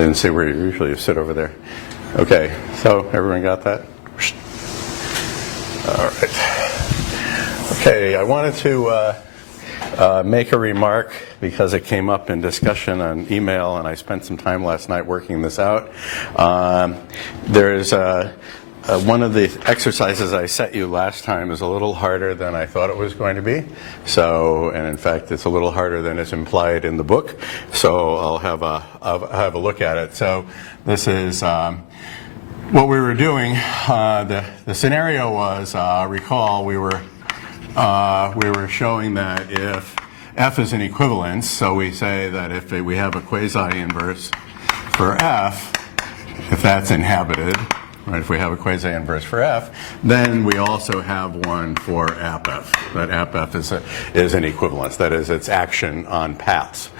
didn't see where you usually sit over there. Okay, so everyone got that? All right. Okay, I wanted to make a remark because it came up in discussion on email, and I spent some time last night working this out. There's one of the exercises I set you last time is a little harder than I thought it was going to be. So, and in fact, it's a little harder than is implied in the book. So I'll have a look at it. So this is what we were doing. The scenario was, recall, we were showing that if F is an equivalence, so we say that if we have a quasi-inverse for F, if that's inhabited, right, if we have a quasi-inverse for F, then we also have one for AppF. That AppF is an equivalence. That is, its action on paths.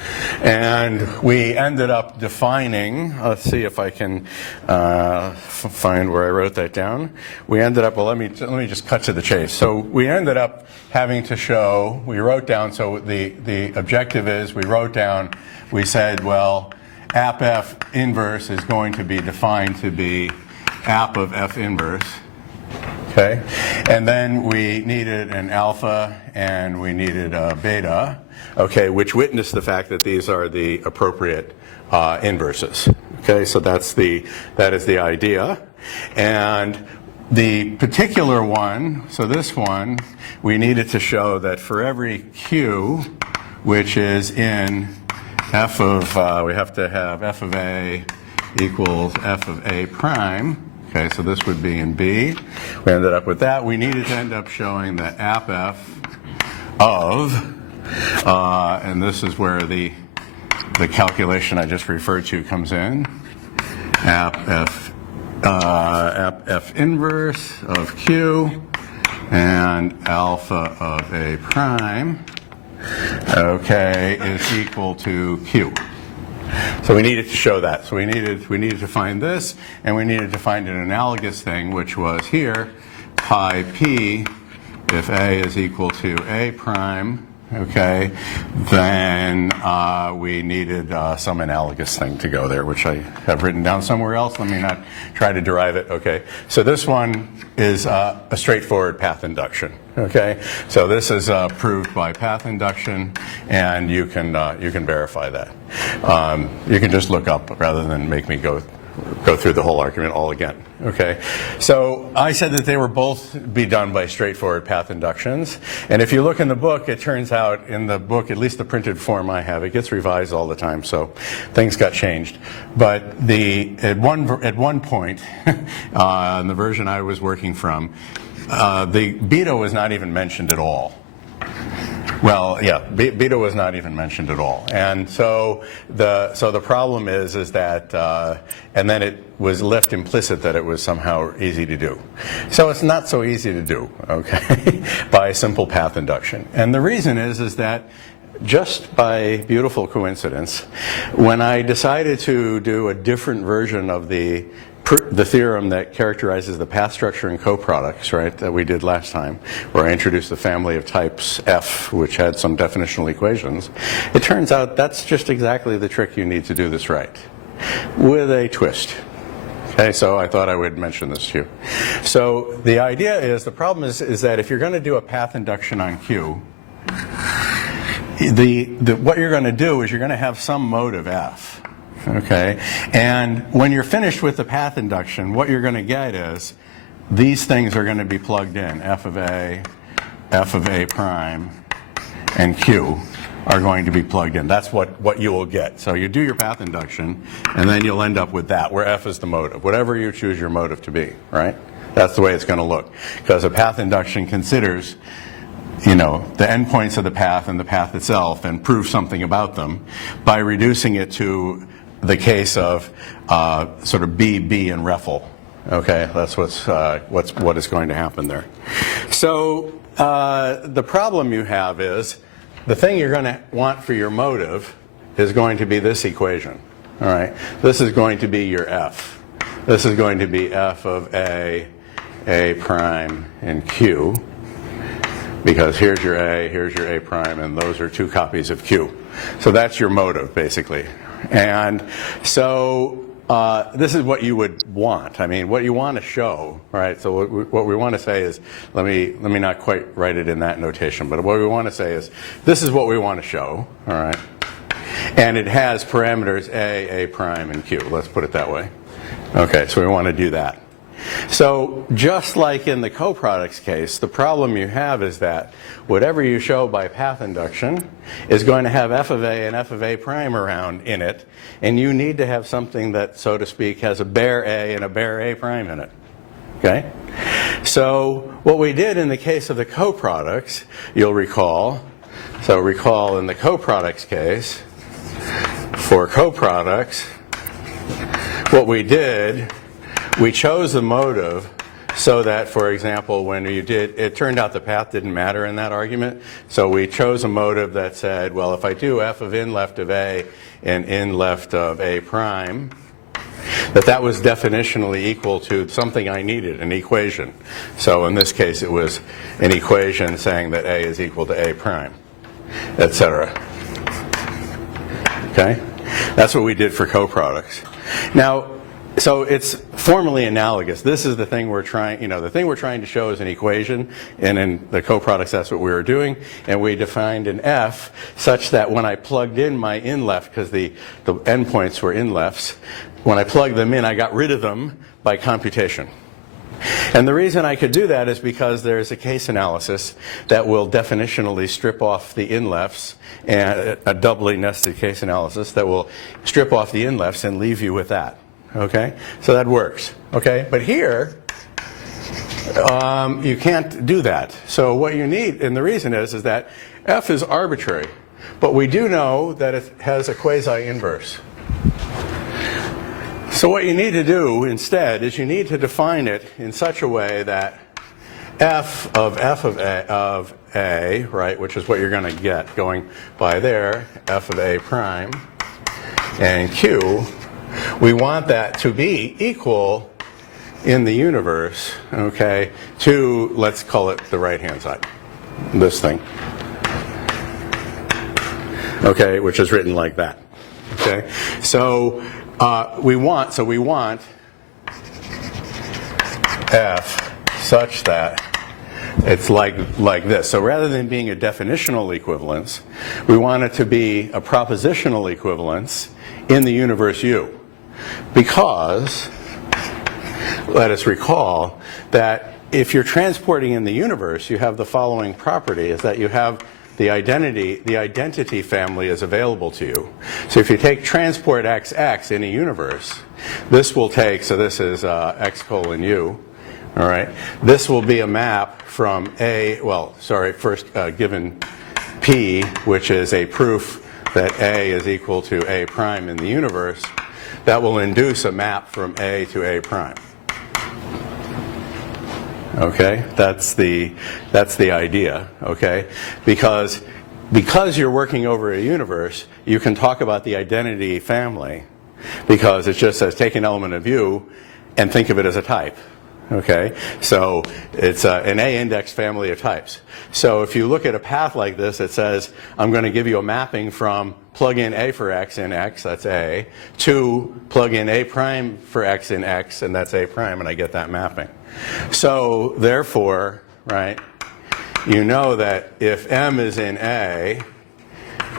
And we ended up defining, let's see if I can find where I wrote that down. We ended up, well, let me just cut to the chase. So we ended up having to show, we wrote down, so the objective is, we said, well, AppF inverse is going to be defined to be app of F inverse, okay? And then we needed an alpha and we needed a beta, okay, which witness the fact that these are the appropriate inverses, okay? So that is the idea. And the particular one, so this one, we needed to show that for every Q, which is in F of, we have to have F of A equals F of A prime. Okay, so this would be in B. We ended up with that. We needed to end up showing that AppF of, and this is where the calculation I just referred to comes in, AppF inverse of Q and alpha of A prime, okay, is equal to Q. So we needed to show that. So we needed to find this, and we needed to find an analogous thing, which was here, pi p, if A is equal to A prime, okay, then we needed some analogous thing to go there, which I have written down somewhere else. Let me not try to derive it. Okay, so this one is a straightforward path induction. Okay, so this is proved by path induction, and you can verify that. You can just look up rather than make me go through the whole argument all again. Okay, so I said that they were both be done by straightforward path inductions, and if you look in the book, it turns out in the book, at least the printed form I have, it gets revised all the time, so things got changed. But at one point, in the version I was working from, the beta was not even mentioned at all. Well, yeah, beta was not even mentioned at all, and so the problem is that, and then it was left implicit that it was somehow easy to do. So it's not so easy to do, okay, by simple path induction. And the reason is that just by beautiful coincidence, when I decided to do a different version of the theorem that characterizes the path structure and coproducts, right, that we did last time, where I introduced the family of types F, which had some definitional equations, it turns out that's just exactly the trick you need to do this right, with a twist. Okay, so I thought I would mention this to you. So the idea is, the problem is that if you're going to do a path induction on Q, what you're going to do is you're going to have some mode of F. Okay, and when you're finished with the path induction, what you're going to get is these things are going to be plugged in. F of A prime, and Q are going to be plugged in. That's what you will get. So you do your path induction, and then you'll end up with that, where F is the motive, whatever you choose your motive to be, right? That's the way it's going to look, because a path induction considers, you know, the endpoints of the path and the path itself, and proves something about them by reducing it to the case of sort of B, and REFL. Okay, that's what is going to happen there. So the problem you have is the thing you're going to want for your motive is going to be this equation. All right, this is going to be your F. This is going to be F of A prime, and Q, because here's your A prime, and those are two copies of Q. So that's your motive, basically, And so this is what you would want. I mean, what you want to show, right? So what we want to say is, let me not quite write it in that notation, but what we want to say is, this is what we want to show, all right? And it has parameters A prime, and Q. Let's put it that way. Okay, so we want to do that. So just like in the coproducts case, the problem you have is that whatever you show by path induction is going to have f of A and f of A prime around in it, and you need to have something that, so to speak, has a bare A and a bare A prime in it. Okay? So what we did in the case of the coproducts, you'll recall, so recall in the coproducts case, for coproducts, what we did, we chose the motive so that, for example, when you did, it turned out the path didn't matter in that argument. So we chose a motive that said, well, if I do f of in left of A and in left of A prime, that was definitionally equal to something I needed, an equation. So in this case, it was an equation saying that A is equal to A prime, etc. Okay? That's what we did for coproducts. Now, so it's formally analogous. This is the thing we're trying, the thing we're trying to show is an equation, and in the coproducts that's what we were doing, and we defined an f such that when I plugged in my in left, because the endpoints were in lefts, when I plugged them in, I got rid of them by computation. And the reason I could do that is because there's a case analysis that will definitionally strip off the in-lefts, and a doubly nested case analysis that will strip off the in-lefts and leave you with that. Okay? So that works. Okay? But here, you can't do that. So what you need, and the reason is that f is arbitrary. But we do know that it has a quasi-inverse. So what you need to do instead is you need to define it in such a way that f of A, right, which is what you're going to get going by there, f of A prime, and Q, we want that to be equal in the universe, okay, to, let's call it the right-hand side, this thing, okay, which is written like that, okay? So we want f such that it's like this. So rather than being a definitional equivalence, we want it to be a propositional equivalence in the universe U. Because, let us recall, that if you're transporting in the universe, you have the following property, is that you have the identity family is available to you. So if you take transport XX in a universe, this will take, so this is X colon U, all right? This will be a map from A, well, sorry, first given P, which is a proof that A is equal to A prime in the universe, that will induce a map from A to A prime. Okay, that's the idea. Okay, because you're working over a universe, you can talk about the identity family, because it just says take an element of U and think of it as a type. Okay, so it's an A-index family of types. So if you look at a path like this, it says I'm going to give you a mapping from plug in A for X in X, that's A, to plug in A prime for X in X, and that's A prime, and I get that mapping. So therefore, right, you know that if M is in A,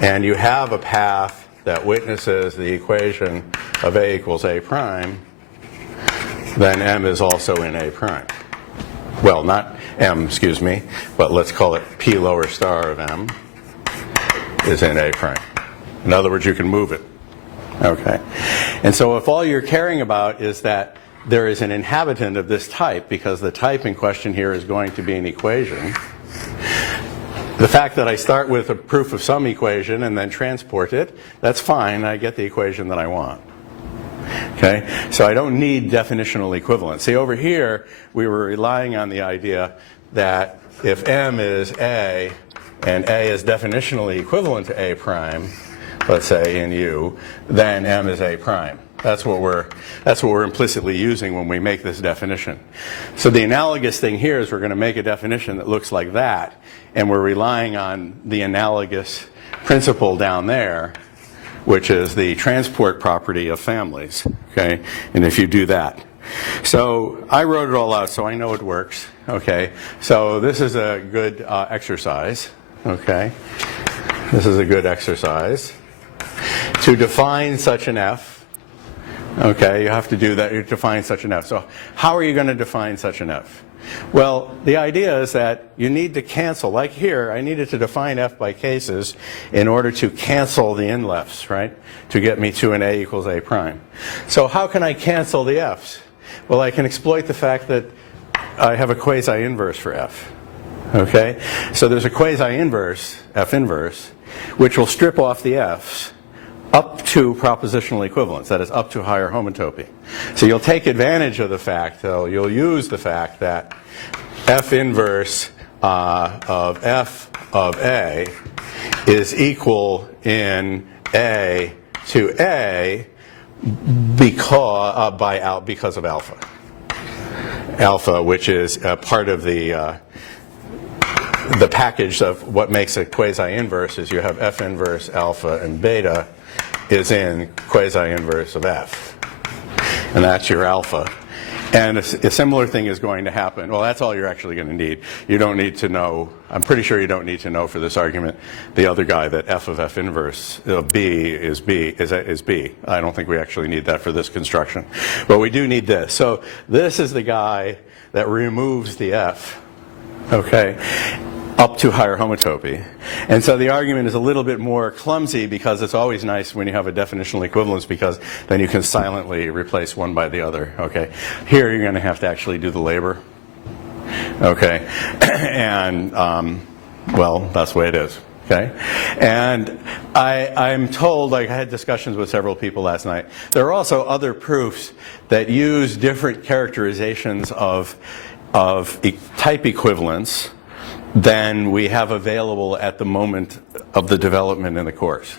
and you have a path that witnesses the equation of A equals A prime, then M is also in A prime. Well, not M, excuse me, but let's call it P lower star of M is in A prime. In other words, you can move it. Okay. And so if all you're caring about is that there is an inhabitant of this type, because the type in question here is going to be an equation, the fact that I start with a proof of some equation and then transport it, that's fine. I get the equation that I want. Okay? So I don't need definitional equivalence. See, over here, we were relying on the idea that if M is A, and A is definitionally equivalent to A prime, let's say in U, then M is A prime. That's what we're implicitly using when we make this definition. So the analogous thing here is we're going to make a definition that looks like that, and we're relying on the analogous principle down there, which is the transport property of families, okay? And if you do that. So I wrote it all out, so I know it works, okay? So this is a good exercise, okay? This is a good exercise. To define such an f, okay, you have to do that, you define such an f. So how are you going to define such an f? Well, the idea is that you need to cancel. Like here, I needed to define f by cases in order to cancel the inlefts, right? To get me to an a equals a prime. So how can I cancel the f's? Well, I can exploit the fact that I have a quasi-inverse for f. Okay? So there's a quasi-inverse, f inverse, which will strip off the f's up to propositional equivalence, that is, up to higher homotopy. So you'll take advantage of the fact, though, you'll use the fact that f inverse of f of a is equal in a to a because of alpha. Alpha, which is part of the package of what makes a quasi-inverse, is you have f inverse alpha and beta is in quasi-inverse of f. And that's your alpha. And a similar thing is going to happen. Well, that's all you're actually going to need. You don't need to know, I'm pretty sure you don't need to know for this argument, the other guy, that f of f inverse of b is b. I don't think we actually need that for this construction. But we do need this. So this is the guy that removes the f, okay, up to higher homotopy. And so the argument is a little bit more clumsy, because it's always nice when you have a definitional equivalence, because then you can silently replace one by the other, okay? Here you're going to have to actually do the labor, okay? And, well, that's the way it is, okay? And I'm told, like I had discussions with several people last night, there are also other proofs that use different characterizations of type equivalence than we have available at the moment of the development in the course.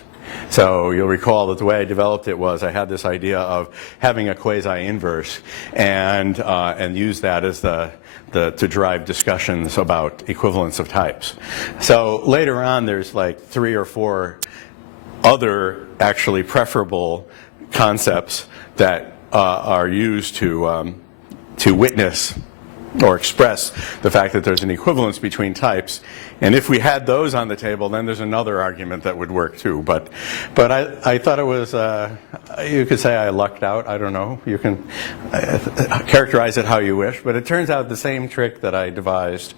So you'll recall that the way I developed it was I had this idea of having a quasi-inverse and use that as to drive discussions about equivalence of types. So later on, there's like 3 or 4 other actually preferable concepts that are used to witness or express the fact that there's an equivalence between types. And if we had those on the table, then there's another argument that would work too. But I thought it was, you could say I lucked out. I don't know. You can characterize it how you wish. But it turns out the same trick that I devised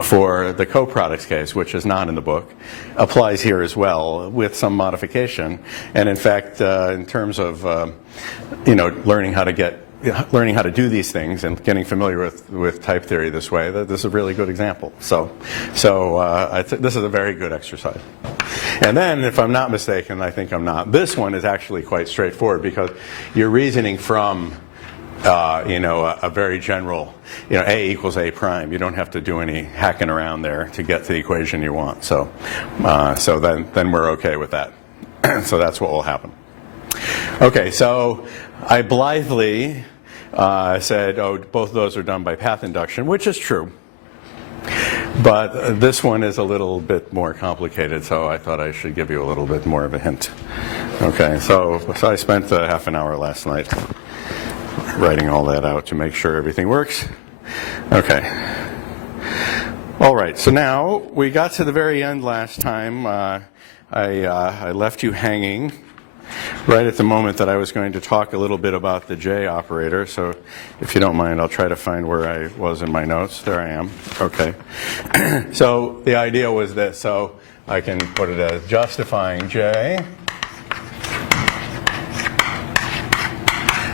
for the coproducts case, which is not in the book, applies here as well with some modification. And in fact, in terms of learning how to do these things and getting familiar with type theory this way, this is a really good example. So this is a very good exercise. And then, if I'm not mistaken, I think I'm not, this one is actually quite straightforward, because you're reasoning from a very general, a equals a prime. You don't have to do any hacking around there to get to the equation you want. So then we're okay with that. So that's what will happen. Okay, so I blithely said, oh, both of those are done by path induction, which is true. But this one is a little bit more complicated, so I thought I should give you a little bit more of a hint. Okay, so I spent half an hour last night writing all that out to make sure everything works. Okay. All right, so now we got to the very end last time. I left you hanging right at the moment that I was going to talk a little bit about the J operator. So if you don't mind, I'll try to find where I was in my notes. There I am. Okay. So the idea was this. So I can put it as justifying J.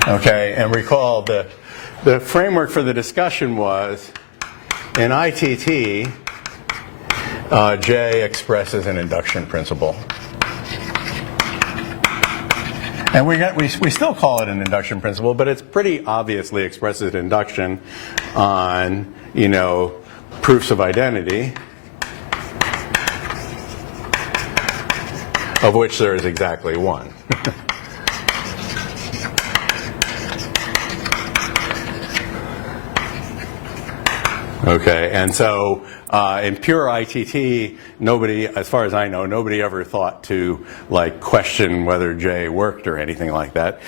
Okay, and recall the framework for the discussion was in ITT, J expresses an induction principle. And we still call it an induction principle, but it's pretty obviously expresses induction on, proofs of identity, of which there is exactly one. Okay, and so in pure ITT, nobody, as far as I know, nobody ever thought to like question whether J worked or anything like that,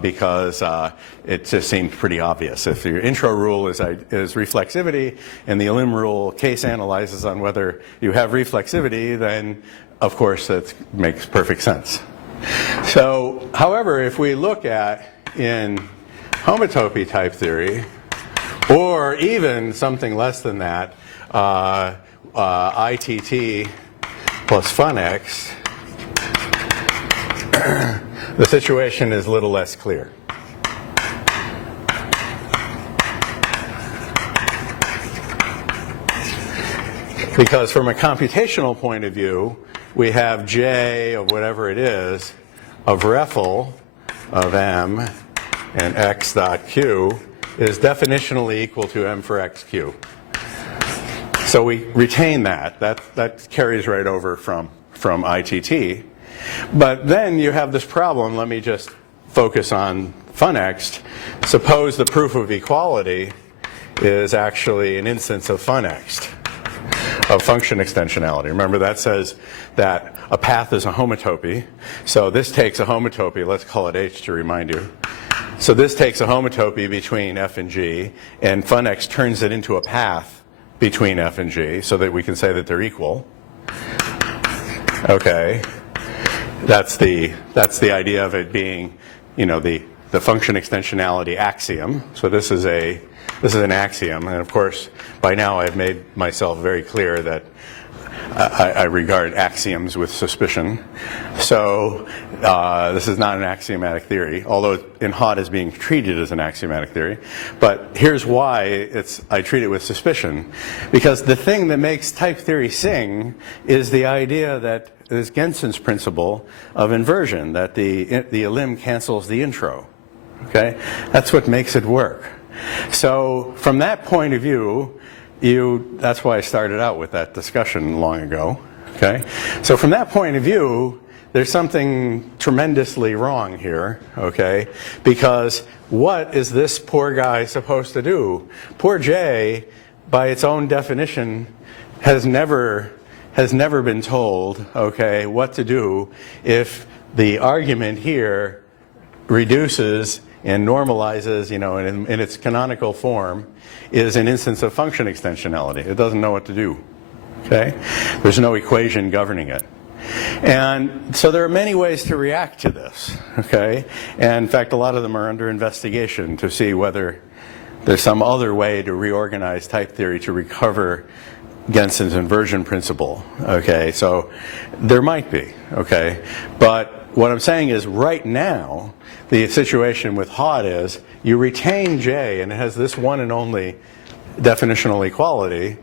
because it just seemed pretty obvious. If your intro rule is reflexivity and the elim rule case analyzes on whether you have reflexivity, then of course that makes perfect sense. So, however, if we look at in homotopy type theory, or even something less than that, ITT plus funx, the situation is a little less clear. Because from a computational point of view, we have J of whatever it is of REFL of M and X dot Q is definitionally equal to M for XQ. So we retain that. That carries right over from ITT. But then you have this problem. Let me just focus on funnext. Suppose the proof of equality is actually an instance of funnext, of function extensionality. Remember, that says that a path is a homotopy. So this takes a homotopy. Let's call it H to remind you. So this takes a homotopy between F and G, and funx turns it into a path between F and G so that we can say that they're equal. Okay. That's the idea of it being, you know, the function extensionality axiom. So this is an axiom, and of course by now I've made myself very clear that I regard axioms with suspicion. So this is not an axiomatic theory, although in Hott is being treated as an axiomatic theory. But here's why I treat it with suspicion. Because the thing that makes type theory sing is the idea that this Genson's principle of inversion, that the elim cancels the intro. Okay? That's what makes it work. So from that point of view, that's why I started out with that discussion long ago. Okay? So from that point of view, there's something tremendously wrong here, okay? Because what is this poor guy supposed to do? Poor J, by its own definition, has never been told, okay, what to do if the argument here reduces and normalizes, you know, in its canonical form, is an instance of function extensionality. It doesn't know what to do, okay? There's no equation governing it. And so there are many ways to react to this, okay? And in fact, a lot of them are under investigation to see whether there's some other way to reorganize type theory to recover Genson's inversion principle, okay? So there might be, okay? But what I'm saying is right now, the situation with Hott is you retain J, and it has this one and only definitional equality,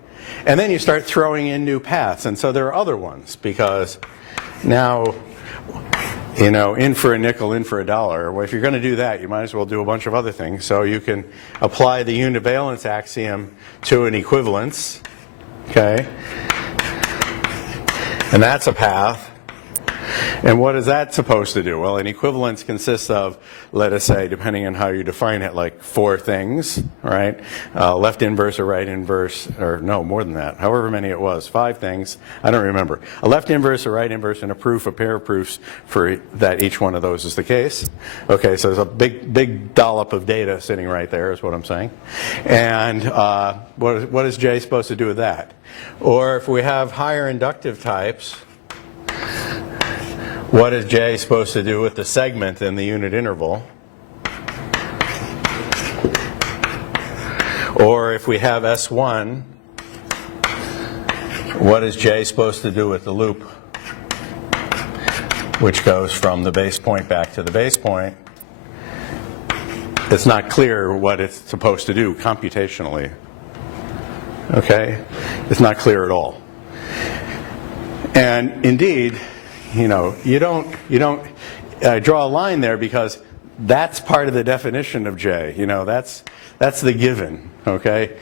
and then you start throwing in new paths. And so there are other ones, because now, you know, in for a nickel, in for a dollar. Well, if you're going to do that, you might as well do a bunch of other things. So you can apply the univalence axiom to an equivalence, okay? And that's a path. And what is that supposed to do? Well, an equivalence consists of, let us say, depending on how you define it, like 4 things, right? Left inverse, a right inverse, or no, more than that, however many it was, 5 things, I don't remember. A left inverse, a right inverse, and a proof, a pair of proofs for that each one of those is the case. Okay, so there's a big dollop of data sitting right there is what I'm saying. And what is J supposed to do with that? Or if we have higher inductive types, what is J supposed to do with the segment in the unit interval? Or if we have S1, what is J supposed to do with the loop, which goes from the base point back to the base point? It's not clear what it's supposed to do computationally. Okay? It's not clear at all. And indeed, you know, you don't draw a line there because that's part of the definition of J. You know, that's the given, okay?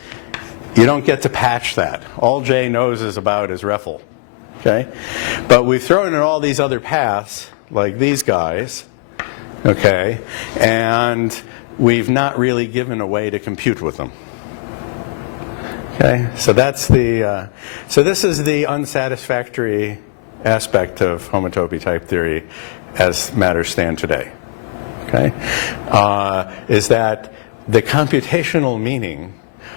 You don't get to patch that. All J knows about is REFL, okay? But we've thrown in all these other paths, like these guys, okay? And we've not really given a way to compute with them, Okay, so that's the, so this is the unsatisfactory aspect of homotopy type theory as matters stand today. Okay, is that the computational meaning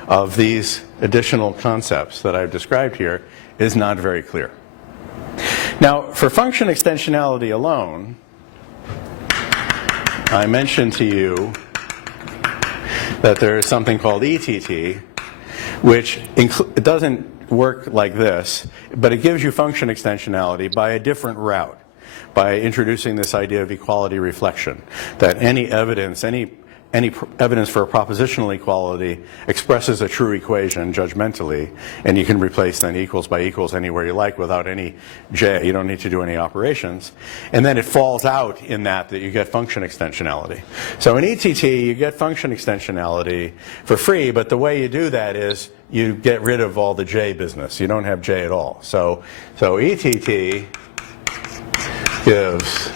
of these additional concepts that I've described here is not very clear. Now, for function extensionality alone, I mentioned to you that there is something called ETT, which it doesn't work like this, but it gives you function extensionality by a different route, by introducing this idea of equality reflection, that any evidence for a propositional equality expresses a true equation judgmentally, and you can replace then equals by equals anywhere you like without any j. You don't need to do any operations. And then it falls out in that you get function extensionality. So in ETT, you get function extensionality for free, but the way you do that is you get rid of all the j business. You don't have j at all. So ETT gives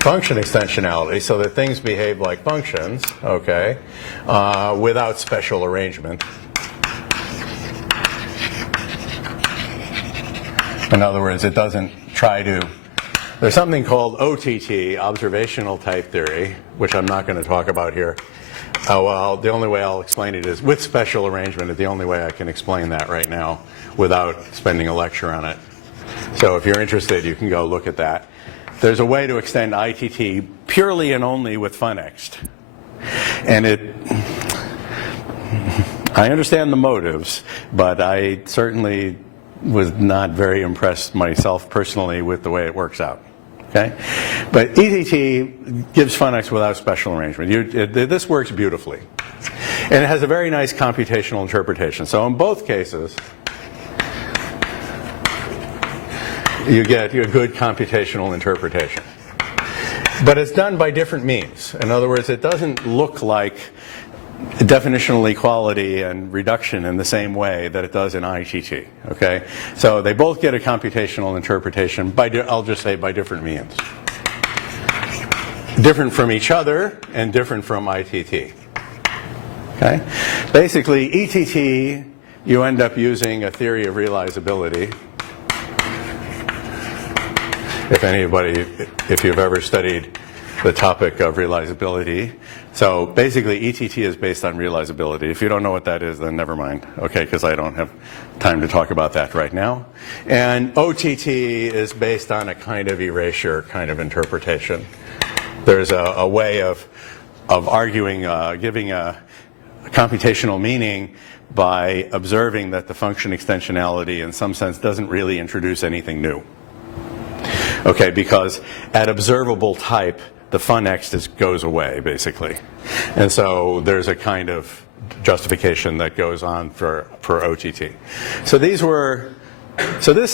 function extensionality so that things behave like functions, okay, without special arrangement. In other words, it doesn't try to, there's something called OTT, observational type theory, which I'm not going to talk about here. Well, the only way I'll explain it is with special arrangement. Is the only way I can explain that right now without spending a lecture on it. So if you're interested, you can go look at that. There's a way to extend ITT purely and only with funnext. And I understand the motives, but I certainly was not very impressed myself personally with the way it works out. Okay? But ETT gives funnext without special arrangement. This works beautifully. And it has a very nice computational interpretation. So in both cases, you get a good computational interpretation. But it's done by different means. In other words, it doesn't look like definitional equality and reduction in the same way that it does in ITT. Okay? So they both get a computational interpretation by, I'll just say, by different means. Different from each other and different from ITT. Okay? Basically, ETT, you end up using a theory of realizability. If you've ever studied the topic of realizability. So basically, ETT is based on realizability. If you don't know what that is, then never mind, okay, because I don't have time to talk about that right now. And OTT is based on a kind of erasure kind of interpretation. There's a way of arguing, giving a computational meaning by observing that the function extensionality in some sense doesn't really introduce anything new. Okay, because at observable type, the funnext goes away, basically. And so there's a kind of justification that goes on for OTT. So this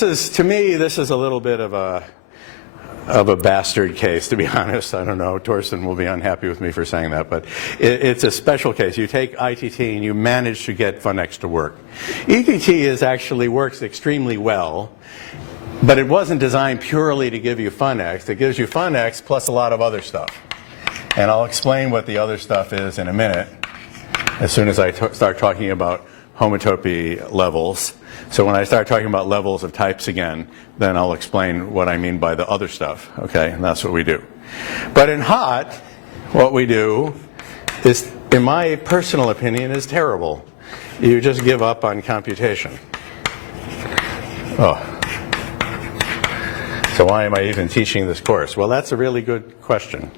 is, to me, this is a little bit of a bastard case, to be honest. I don't know, Torsten will be unhappy with me for saying that, but it's a special case. You take ITT and you manage to get funnext to work. ETT actually works extremely well. But it wasn't designed purely to give you funnext. It gives you funnext plus a lot of other stuff. And I'll explain what the other stuff is in a minute as soon as I start talking about homotopy levels. So when I start talking about levels of types again, then I'll explain what I mean by the other stuff. Okay, and that's what we do. But in hot, what we do is, in my personal opinion, is terrible. You just give up on computation. Oh. So why am I even teaching this course? Well, that's a really good question.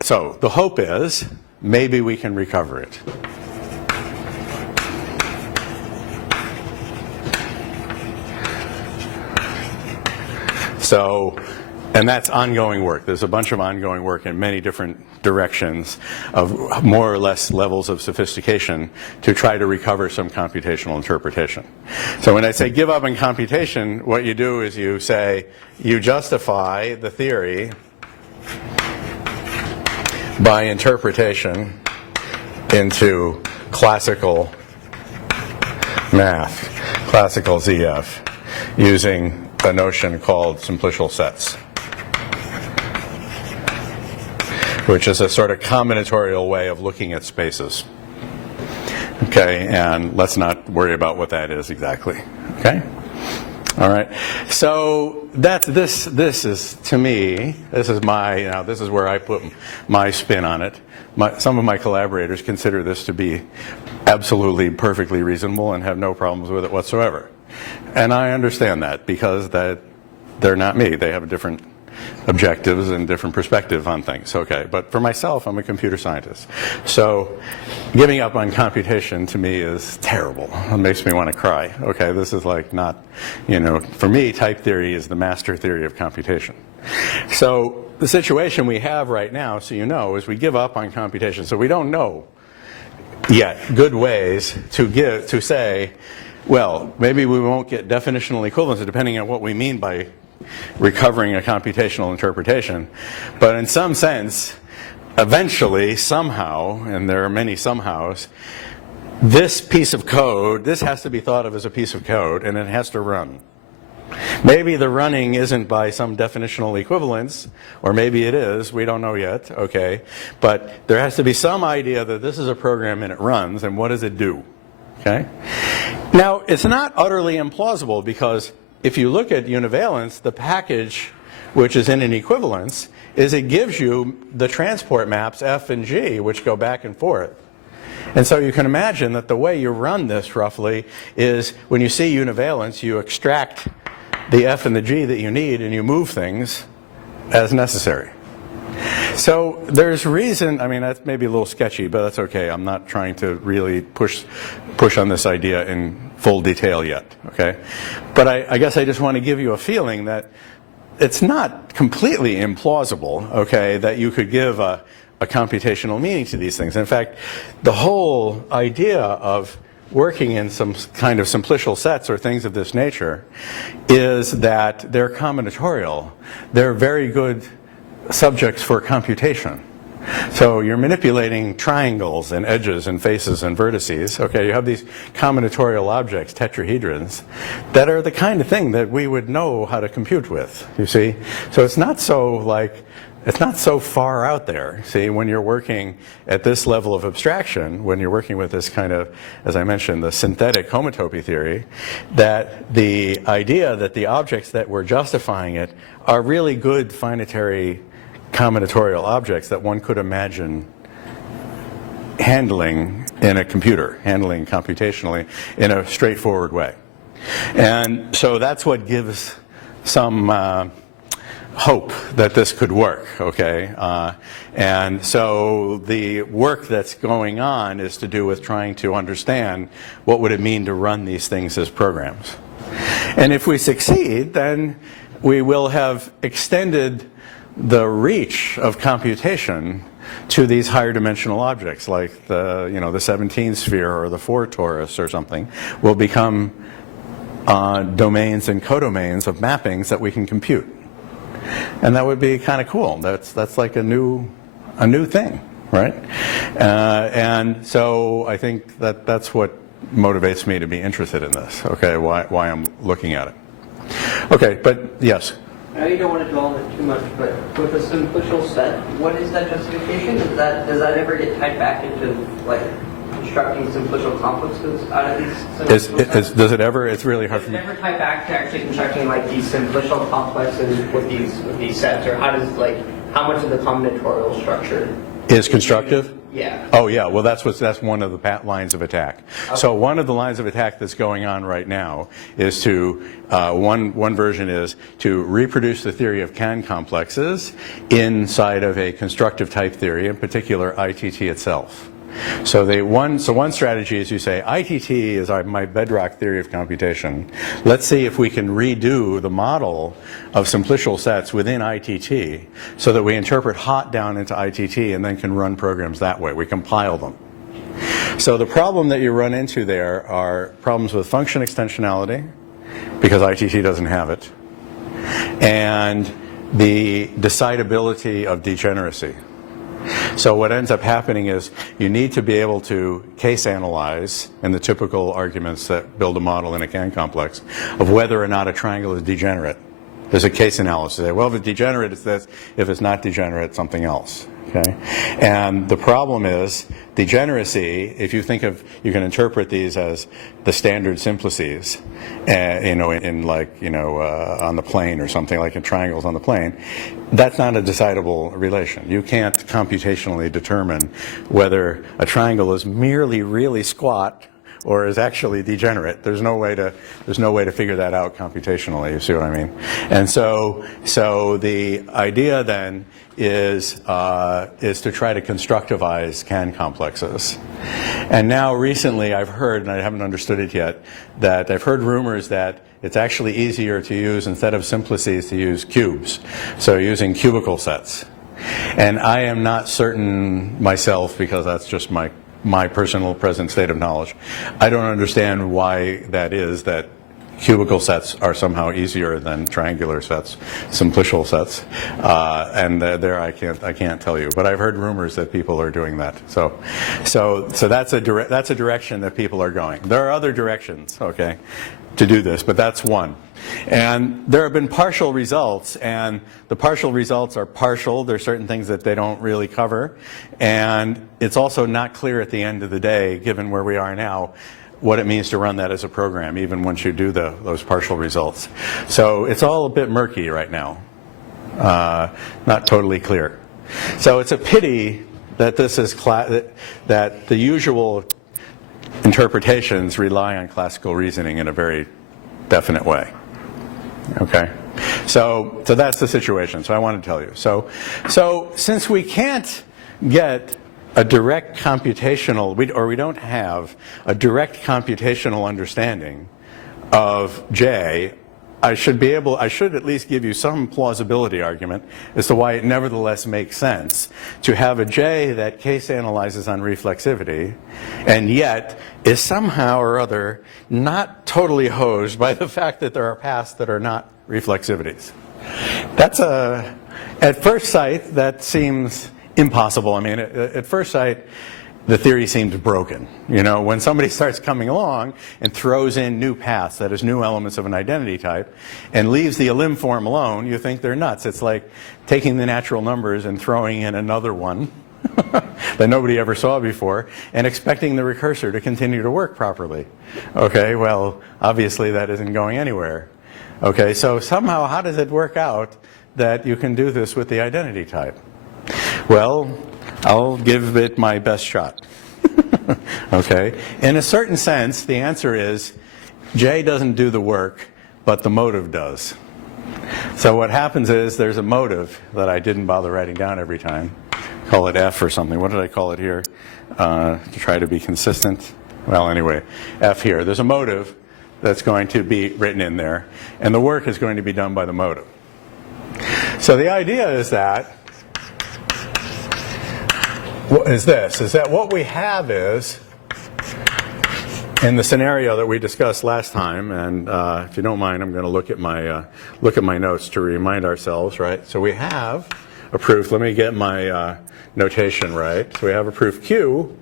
So the hope is maybe we can recover it. So, and that's ongoing work. There's a bunch of ongoing work in many different directions of more or less levels of sophistication to try to recover some computational interpretation. So when I say give up on computation, what you do is you say you justify the theory by interpretation into classical math, classical ZF, using a notion called simplicial sets. which is a sort of combinatorial way of looking at spaces. Okay, and let's not worry about what that is exactly. Okay? All right. So this is, to me, this is my, this is where I put my spin on it. Some of my collaborators consider this to be absolutely perfectly reasonable and have no problems with it whatsoever. And I understand that because they're not me. They have different objectives and different perspective on things. Okay, but for myself, I'm a computer scientist. So giving up on computation to me is terrible. It makes me want to cry. Okay, this is like not, for me, type theory is the master theory of computation. So the situation we have right now, so is we give up on computation. So we don't know yet good ways to say, well, maybe we won't get definitional equivalency depending on what we mean by recovering a computational interpretation. But in some sense, eventually, somehow, and there are many somehows, this piece of code, this has to be thought of as a piece of code, and it has to run. Maybe the running isn't by some definitional equivalence, or maybe it is, we don't know yet, okay? But there has to be some idea that this is a program and it runs, and what does it do, okay? Now, it's not utterly implausible because if you look at univalence, the package which is in an equivalence is it gives you the transport maps F and G, which go back and forth. And so you can imagine that the way you run this roughly is when you see univalence, you extract the F and the G that you need and you move things as necessary. So there's reason, that's maybe a little sketchy, but that's okay. I'm not trying to really push on this idea in full detail yet, okay? But I guess I just want to give you a feeling that it's not completely implausible, okay, that you could give a computational meaning to these things. In fact, the whole idea of working in some kind of simplicial sets or things of this nature is that they're combinatorial. They're very good subjects for computation. So you're manipulating triangles and edges and faces and vertices. Okay, you have these combinatorial objects, tetrahedrons, that are the kind of thing that we would know how to compute with, you see? So it's not so far out there. See, when you're working at this level of abstraction, when you're working with this kind of, as I mentioned, the synthetic homotopy theory, that the idea that the objects that we're justifying it are really good finitary combinatorial objects that one could imagine handling in a computer, handling computationally in a straightforward way. And so that's what gives some hope that this could work, okay? And so the work that's going on is to do with trying to understand what would it mean to run these things as programs. And if we succeed, then we will have extended the reach of computation to these higher dimensional objects like the 17 sphere or the 4 torus or something will become domains and codomains of mappings that we can compute. And that would be kind of cool. That's like a new thing, right? And so I think that's what motivates me to be interested in this, okay, why I'm looking at it. Okay, but yes? I know you don't want to dwell on it too much, but with a simplicial set, what is that justification? Does that ever get tied back into like constructing simplicial complexes out of these simplicial sets? Does it ever? It's really hard for me. Does it ever tie back to actually constructing like these simplicial complexes with these sets, or how much of the combinatorial structure is constructive? Yeah. Oh yeah, well that's one of the lines of attack. Okay. So one of the lines of attack that's going on right now is to, one version is to reproduce the theory of CAN complexes inside of a constructive type theory, in particular ITT itself. So one strategy is you say, ITT is my bedrock theory of computation. Let's see if we can redo the model of simplicial sets within ITT so that we interpret hot down into ITT and then can run programs that way. We compile them. So the problem that you run into there are problems with function extensionality, because ITT doesn't have it, and the decidability of degeneracy. So what ends up happening is you need to be able to case analyze in the typical arguments that build a model in a CAN complex of whether or not a triangle is degenerate. There's a case analysis. Well, if it's degenerate, it's this. If it's not degenerate, it's something else. Okay? And the problem is degeneracy, if you think of, you can interpret these as the standard simplices, on the plane or something, like in triangles on the plane. That's not a decidable relation. You can't computationally determine whether a triangle is merely really squat or is actually degenerate. There's no way to figure that out computationally. You see what I mean? And so the idea then is to try to constructivize CAN complexes. And now recently I've heard, and I haven't understood it yet, that I've heard rumors that it's actually easier to use, instead of simplices, to use cubes. So using cubical sets. And I am not certain myself, because that's just my personal present state of knowledge. I don't understand why that is, that cubical sets are somehow easier than triangular sets, simplicial sets, and there I can't tell you. But I've heard rumors that people are doing that. So that's a direction that people are going. There are other directions, okay, to do this, but that's one. And there have been partial results, and the partial results are partial. There are certain things that they don't really cover, and it's also not clear at the end of the day, given where we are now, what it means to run that as a program, even once you do those partial results. So it's all a bit murky right now, not totally clear. So it's a pity that this is that the usual interpretations rely on classical reasoning in a very definite way. Okay, so that's the situation. So I want to tell you. So since we can't get a direct computational, we don't have a direct computational understanding of J, I should at least give you some plausibility argument as to why it nevertheless makes sense to have a J that case analyzes on reflexivity and yet is somehow or other not totally hosed by the fact that there are paths that are not reflexivities. At first sight, that seems impossible. I mean, at first sight, the theory seems broken. You know, when somebody starts coming along and throws in new paths, that is, new elements of an identity type, and leaves the elim form alone, you think they're nuts. It's like taking the natural numbers and throwing in another one that nobody ever saw before and expecting the recursor to continue to work properly. Okay, well, obviously that isn't going anywhere. Okay, so somehow how does it work out that you can do this with the identity type? Well, I'll give it my best shot. Okay? In a certain sense, the answer is J doesn't do the work, but the motive does. So what happens is there's a motive that I didn't bother writing down every time. Call it F or something. What did I call it here? To try to be consistent. Well, anyway, F here. There's a motive that's going to be written in there, and the work is going to be done by the motive. So the idea is that is that what we have is, in the scenario that we discussed last time, and if you don't mind, I'm going to look at my notes to remind ourselves, right? So we have a proof. Let me get my notation right. So we have a proof Q,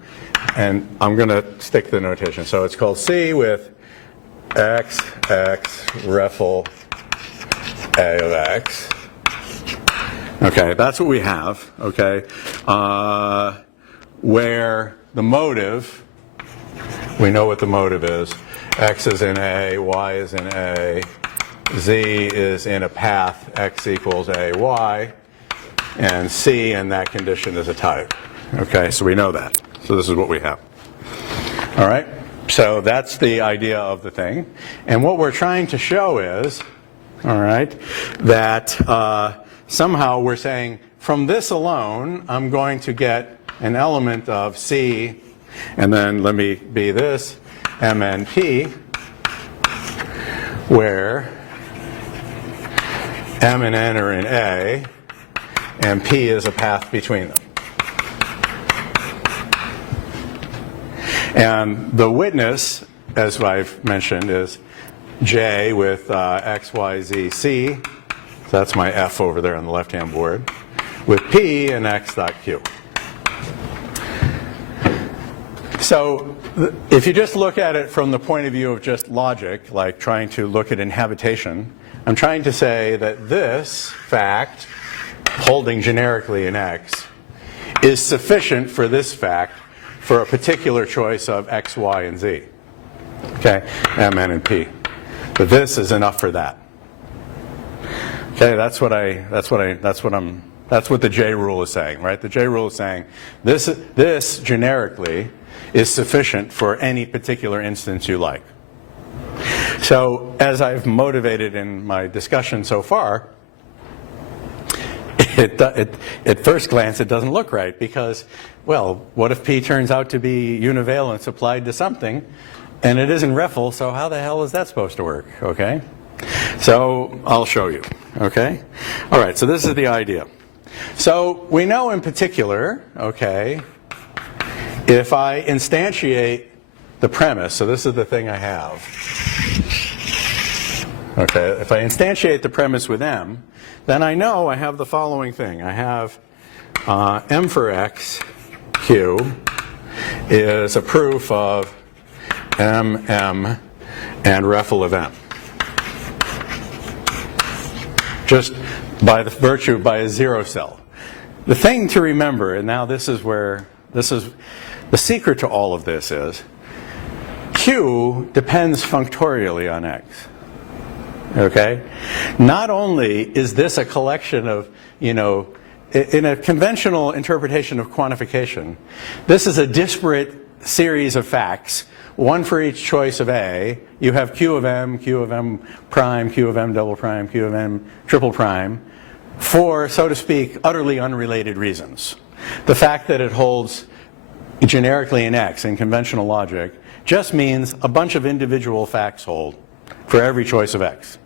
and I'm going to stick the notation. So it's called C with X, X, refl A of X. Okay, that's what we have, okay, where the motive, we know what the motive is. X is in A, Y is in A, Z is in a path, X equals A, Y, and C in that condition is a type. Okay, so we know that. So this is what we have. All right, so that's the idea of the thing. And what we're trying to show is, all right, that somehow we're saying, from this alone, I'm going to get an element of C, and then let me be this, M and P, where M and N are in A, and P is a path between them. And the witness, as I've mentioned, is J with X, Y, Z, C. So that's my F over there on the left-hand board, with P and X dot Q. So if you just look at it from the point of view of just logic, like trying to look at inhabitation, I'm trying to say that this fact, holding generically in X, is sufficient for this fact for a particular choice of X, Y, and Z. Okay, M, N, and P. But this is enough for that. Okay, that's what the J rule is saying, right? The J rule is saying this generically is sufficient for any particular instance you like. So, as I've motivated in my discussion so far, at first glance it doesn't look right because, well, what if P turns out to be univalence applied to something and it isn't REFL, so how the hell is that supposed to work, okay? So I'll show you, okay? All right, so this is the idea. So we know in particular, okay, if I instantiate the premise, so this is the thing I have. Okay, if I instantiate the premise with M, then I know I have the following thing. I have M for X, Q, is a proof of M, M, and REFL of M. Just by the virtue, by a zero cell. The thing to remember, and now this is the secret to all of this is, Q depends functorially on X. Okay? Not only is this a collection of, in a conventional interpretation of quantification, this is a disparate series of facts, one for each choice of A. You have Q of M prime, Q of M double prime, Q of M triple prime, for, so to speak, utterly unrelated reasons. The fact that it holds generically in X in conventional logic just means a bunch of individual facts hold for every choice of X.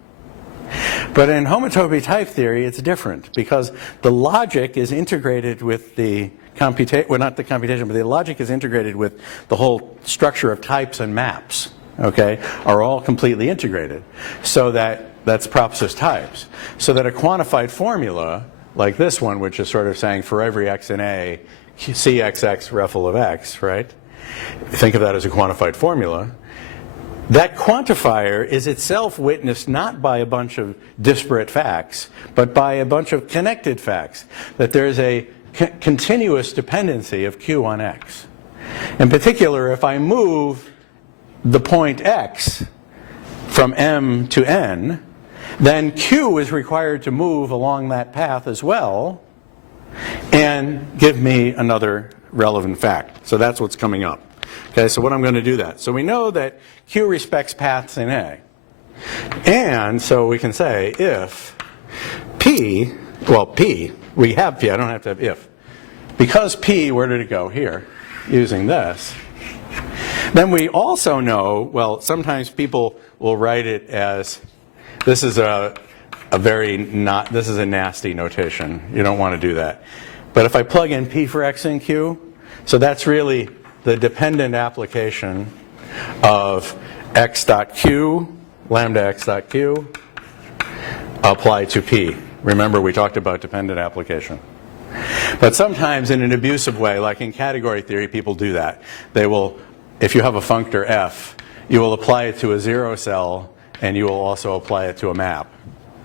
But in homotopy type theory, it's different because the logic is integrated with the computation, well, not the computation, but the logic is integrated with the whole structure of types and maps, okay, are all completely integrated. So that's props types. So that a quantified formula like this one, which is sort of saying for every X in A, CXX REFL of X, right? Think of that as a quantified formula. That quantifier is itself witnessed not by a bunch of disparate facts, but by a bunch of connected facts, that there's a continuous dependency of Q on X. In particular, if I move the point X from M to N, then Q is required to move along that path as well and give me another relevant fact. So that's what's coming up. Okay, so what I'm going to do that. So we know that Q respects paths in A. And so we can say if P, well, P, we have P, I don't have to have if. Because P, where did it go? Here, using this. Then we also know, well, sometimes people will write it as, this is this is a nasty notation. You don't want to do that. But if I plug in P for X and Q, so that's really the dependent application of x.q, lambda x.q, applied to P. Remember, we talked about dependent application. But sometimes in an abusive way, like in category theory, people do that. They will, if you have a functor F, you will apply it to a zero cell, and you will also apply it to a map.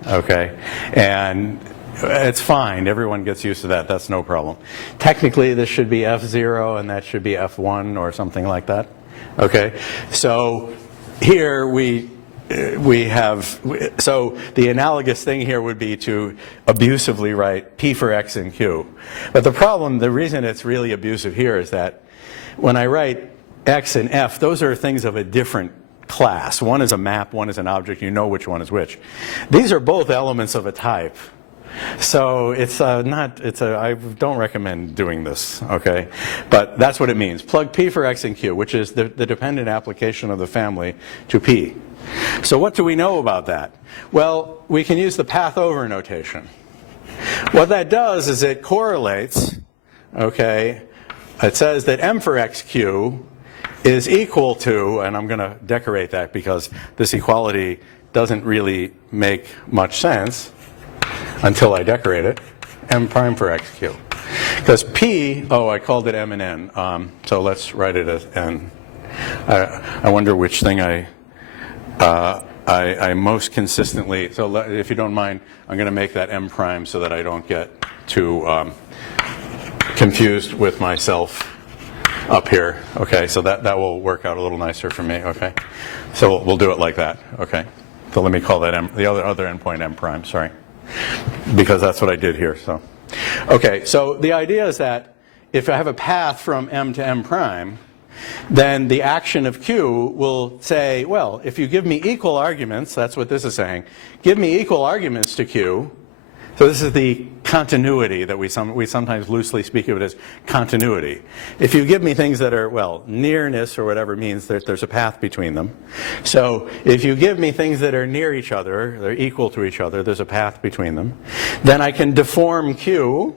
Okay? And it's fine. Everyone gets used to that. That's no problem. Technically, this should be F0, and that should be F1 or something like that. Okay? So here we have, so the analogous thing here would be to abusively write P for X and Q. But the problem, the reason it's really abusive here is that when I write X and F, those are things of a different class. One is a map, one is an object. You know which one is which. These are both elements of a type. So I don't recommend doing this, okay? But that's what it means. Plug P for X and Q, which is the dependent application of the family to P. So what do we know about that? Well, we can use the path over notation. What that does is it correlates, okay? It says that M for XQ is equal to, and I'm going to decorate that because this equality doesn't really make much sense until I decorate it, M prime for XQ. Because P, I called it M and N, so let's write it as N. I wonder which thing I most consistently, so if you don't mind, I'm going to make that M prime so that I don't get too confused with myself up here. Okay, so that will work out a little nicer for me. Okay, so we'll do it like that. Okay, so let me call that M, the other endpoint M prime, sorry, because that's what I did here. So, okay, so the idea is that if I have a path from M to M prime, then the action of Q will say, well, if you give me equal arguments, that's what this is saying, give me equal arguments to Q. So this is the continuity that we sometimes loosely speak of it as continuity. If you give me things that are, well, nearness or whatever means that there's a path between them. So if you give me things that are near each other, they're equal to each other, there's a path between them, then I can deform Q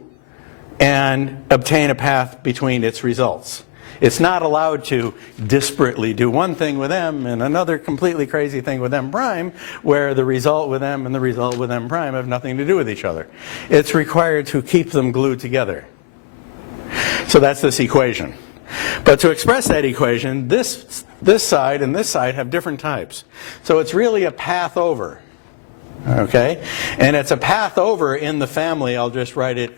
and obtain a path between its results. It's not allowed to disparately do one thing with M and another completely crazy thing with M prime, where the result with M and the result with M prime have nothing to do with each other. It's required to keep them glued together. So that's this equation. But to express that equation, this side and this side have different types. So it's really a path over. Okay? And it's a path over in the family, I'll just write it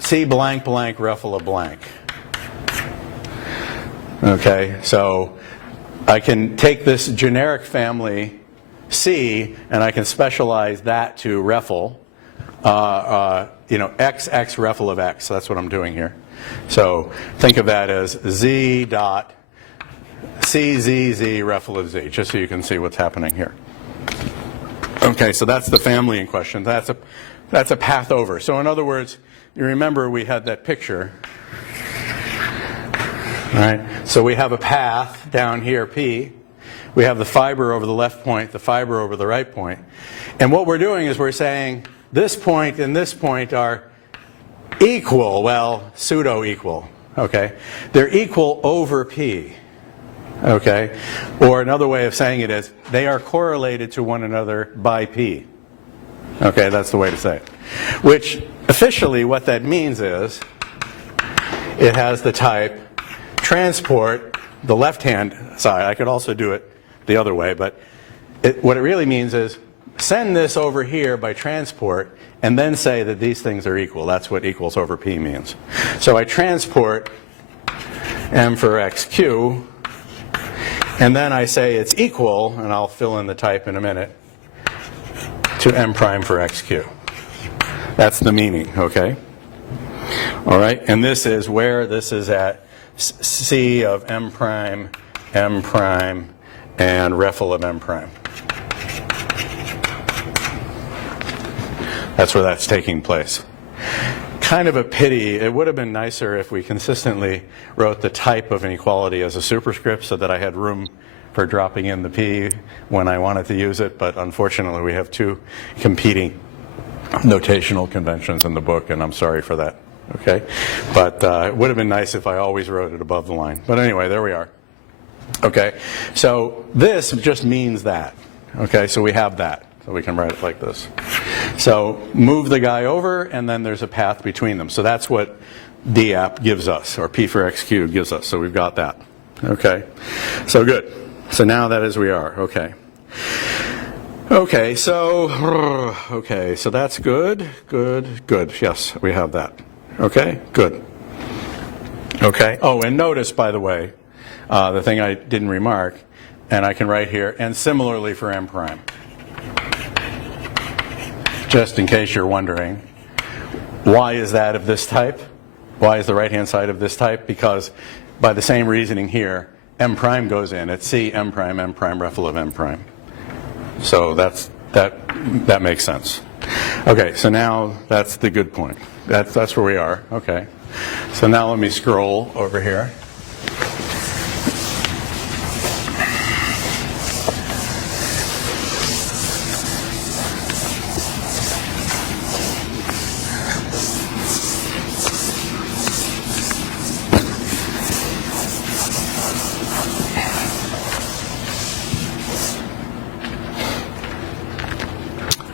C blank blank ruffle of blank. Okay, so I can take this generic family C and I can specialize that to Reffel, X, X, Reffel of X. So that's what I'm doing here. So think of that as Z dot C, Z, Z, Reffel of Z, just so you can see what's happening here. Okay, so that's the family in question. That's a path over. So in other words, you remember we had that picture. All right, so we have a path down here, P. We have the fiber over the left point, the fiber over the right point. And what we're doing is we're saying this point and this point are equal, well, pseudo-equal, okay? They're equal over P, okay? Or another way of saying it is they are correlated to one another by P. Okay, that's the way to say it. Which officially what that means is it has the type transport the left-hand side. I could also do it the other way, but what it really means is send this over here by transport and then say that these things are equal. That's what equals over P means. So I transport M for XQ, and then I say it's equal, and I'll fill in the type in a minute, to M prime for XQ. That's the meaning, okay? All right, and this is where this is at C of M prime, and Reffel of M prime. That's where that's taking place. Kind of a pity. It would have been nicer if we consistently wrote the type of inequality as a superscript so that I had room for dropping in the P when I wanted to use it, but unfortunately we have two competing notational conventions in the book, and I'm sorry for that. Okay, but it would have been nice if I always wrote it above the line. But anyway, there we are. Okay, so this just means that. Okay, so we have that. So we can write it like this. So move the guy over, and then there's a path between them. So that's what DApp gives us, or P for X cubed gives us. So we've got that. Okay, so good. So now that is we are. Okay. Okay, so that's good, good, good. Yes, we have that. Okay, good. Okay, oh, and notice, by the way, the thing I didn't remark, and I can write here, and similarly for M prime. Just in case you're wondering, why is that of this type? Why is the right-hand side of this type? Because by the same reasoning here, M prime goes in. It's C, M prime, Reffel of M prime. So that makes sense. Okay, so now that's the good point. That's where we are. Okay. So now let me scroll over here.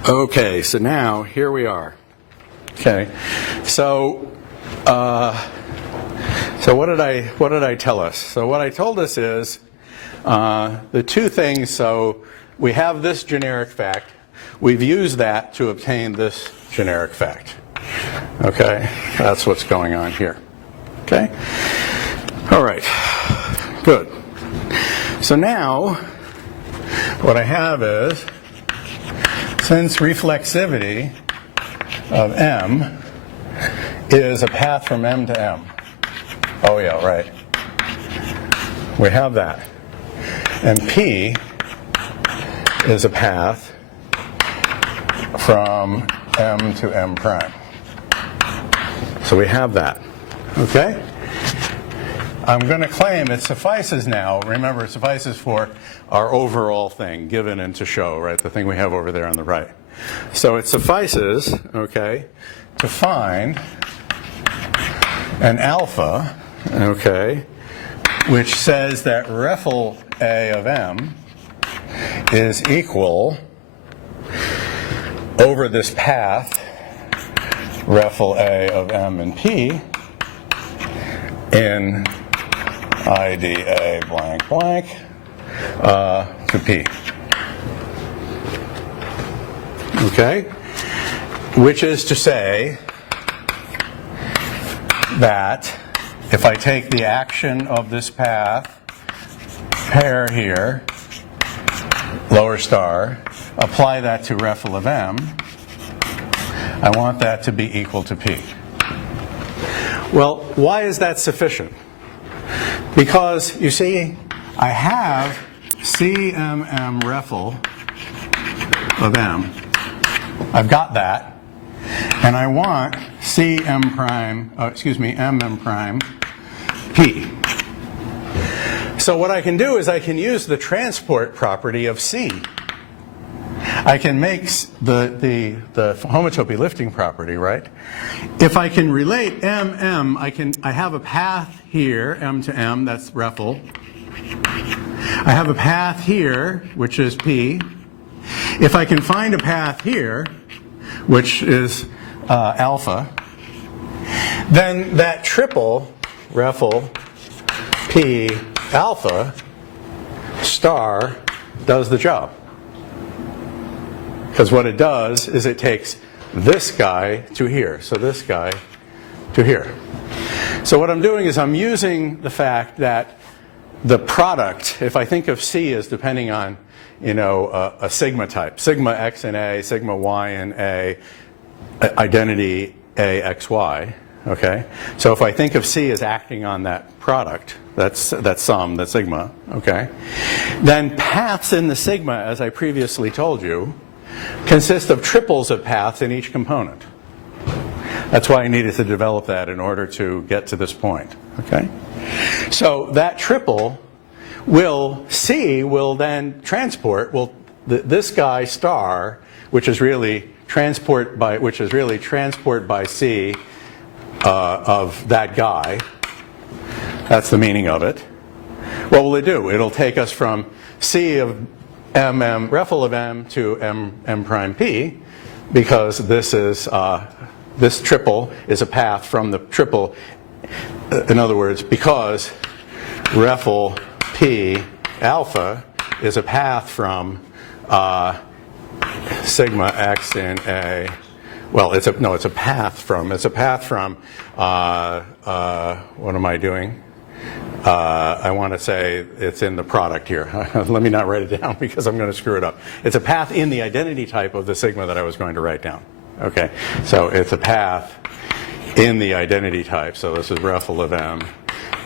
Okay, so now here we are. Okay, so what did I tell us? So what I told us is the two things. So we have this generic fact. We've used that to obtain this generic fact. Okay, that's what's going on here. Okay, all right, good. So now, what I have is, since reflexivity of M is a path from M to M. Oh yeah, right. We have that. And P is a path from M to M prime. So we have that. Okay? I'm going to claim it suffices now. Remember, it suffices for our overall thing, given and to show, right? The thing we have over there on the right. So it suffices, okay, to find an alpha, okay, which says that refl A of M is equal over this path, refl A of M and P, in IDA blank blank to P. Okay? Which is to say that if I take the action of this path, pair here, lower star, apply that to refl of M, I want that to be equal to P. Well, why is that sufficient? Because, you see, I have CMM refl of M. I've got that. And I want MM prime P. So what I can do is I can use the transport property of C. I can make the homotopy lifting property, right? If I can relate MM, I have a path here, M to M, that's refl. I have a path here, which is P. If I can find a path here, which is alpha, then that triple, refl P alpha star, does the job. Because what it does is it takes this guy to here, so this guy to here. So what I'm doing is I'm using the fact that the product, if I think of C as depending on, you know, a sigma type, sigma x in A, sigma y in A, identity A x y, okay? So if I think of C as acting on that product, that sum, that sigma, okay? Then paths in the sigma, as I previously told you, consist of triples of paths in each component. That's why I needed to develop that in order to get to this point, okay? So that triple C will then transport, this guy star, which is really transport by C of that guy. That's the meaning of it. What will it do? It'll take us from C of MM, refl of M to M prime P, because this is this triple is a path from the triple. In other words, because refl P alpha is a path from sigma x in A. Well, it's a path from. What am I doing? I want to say it's in the product here. Let me not write it down because I'm going to screw it up. It's a path in the identity type of the sigma that I was going to write down. Okay, so it's a path in the identity type. So this is refl of M.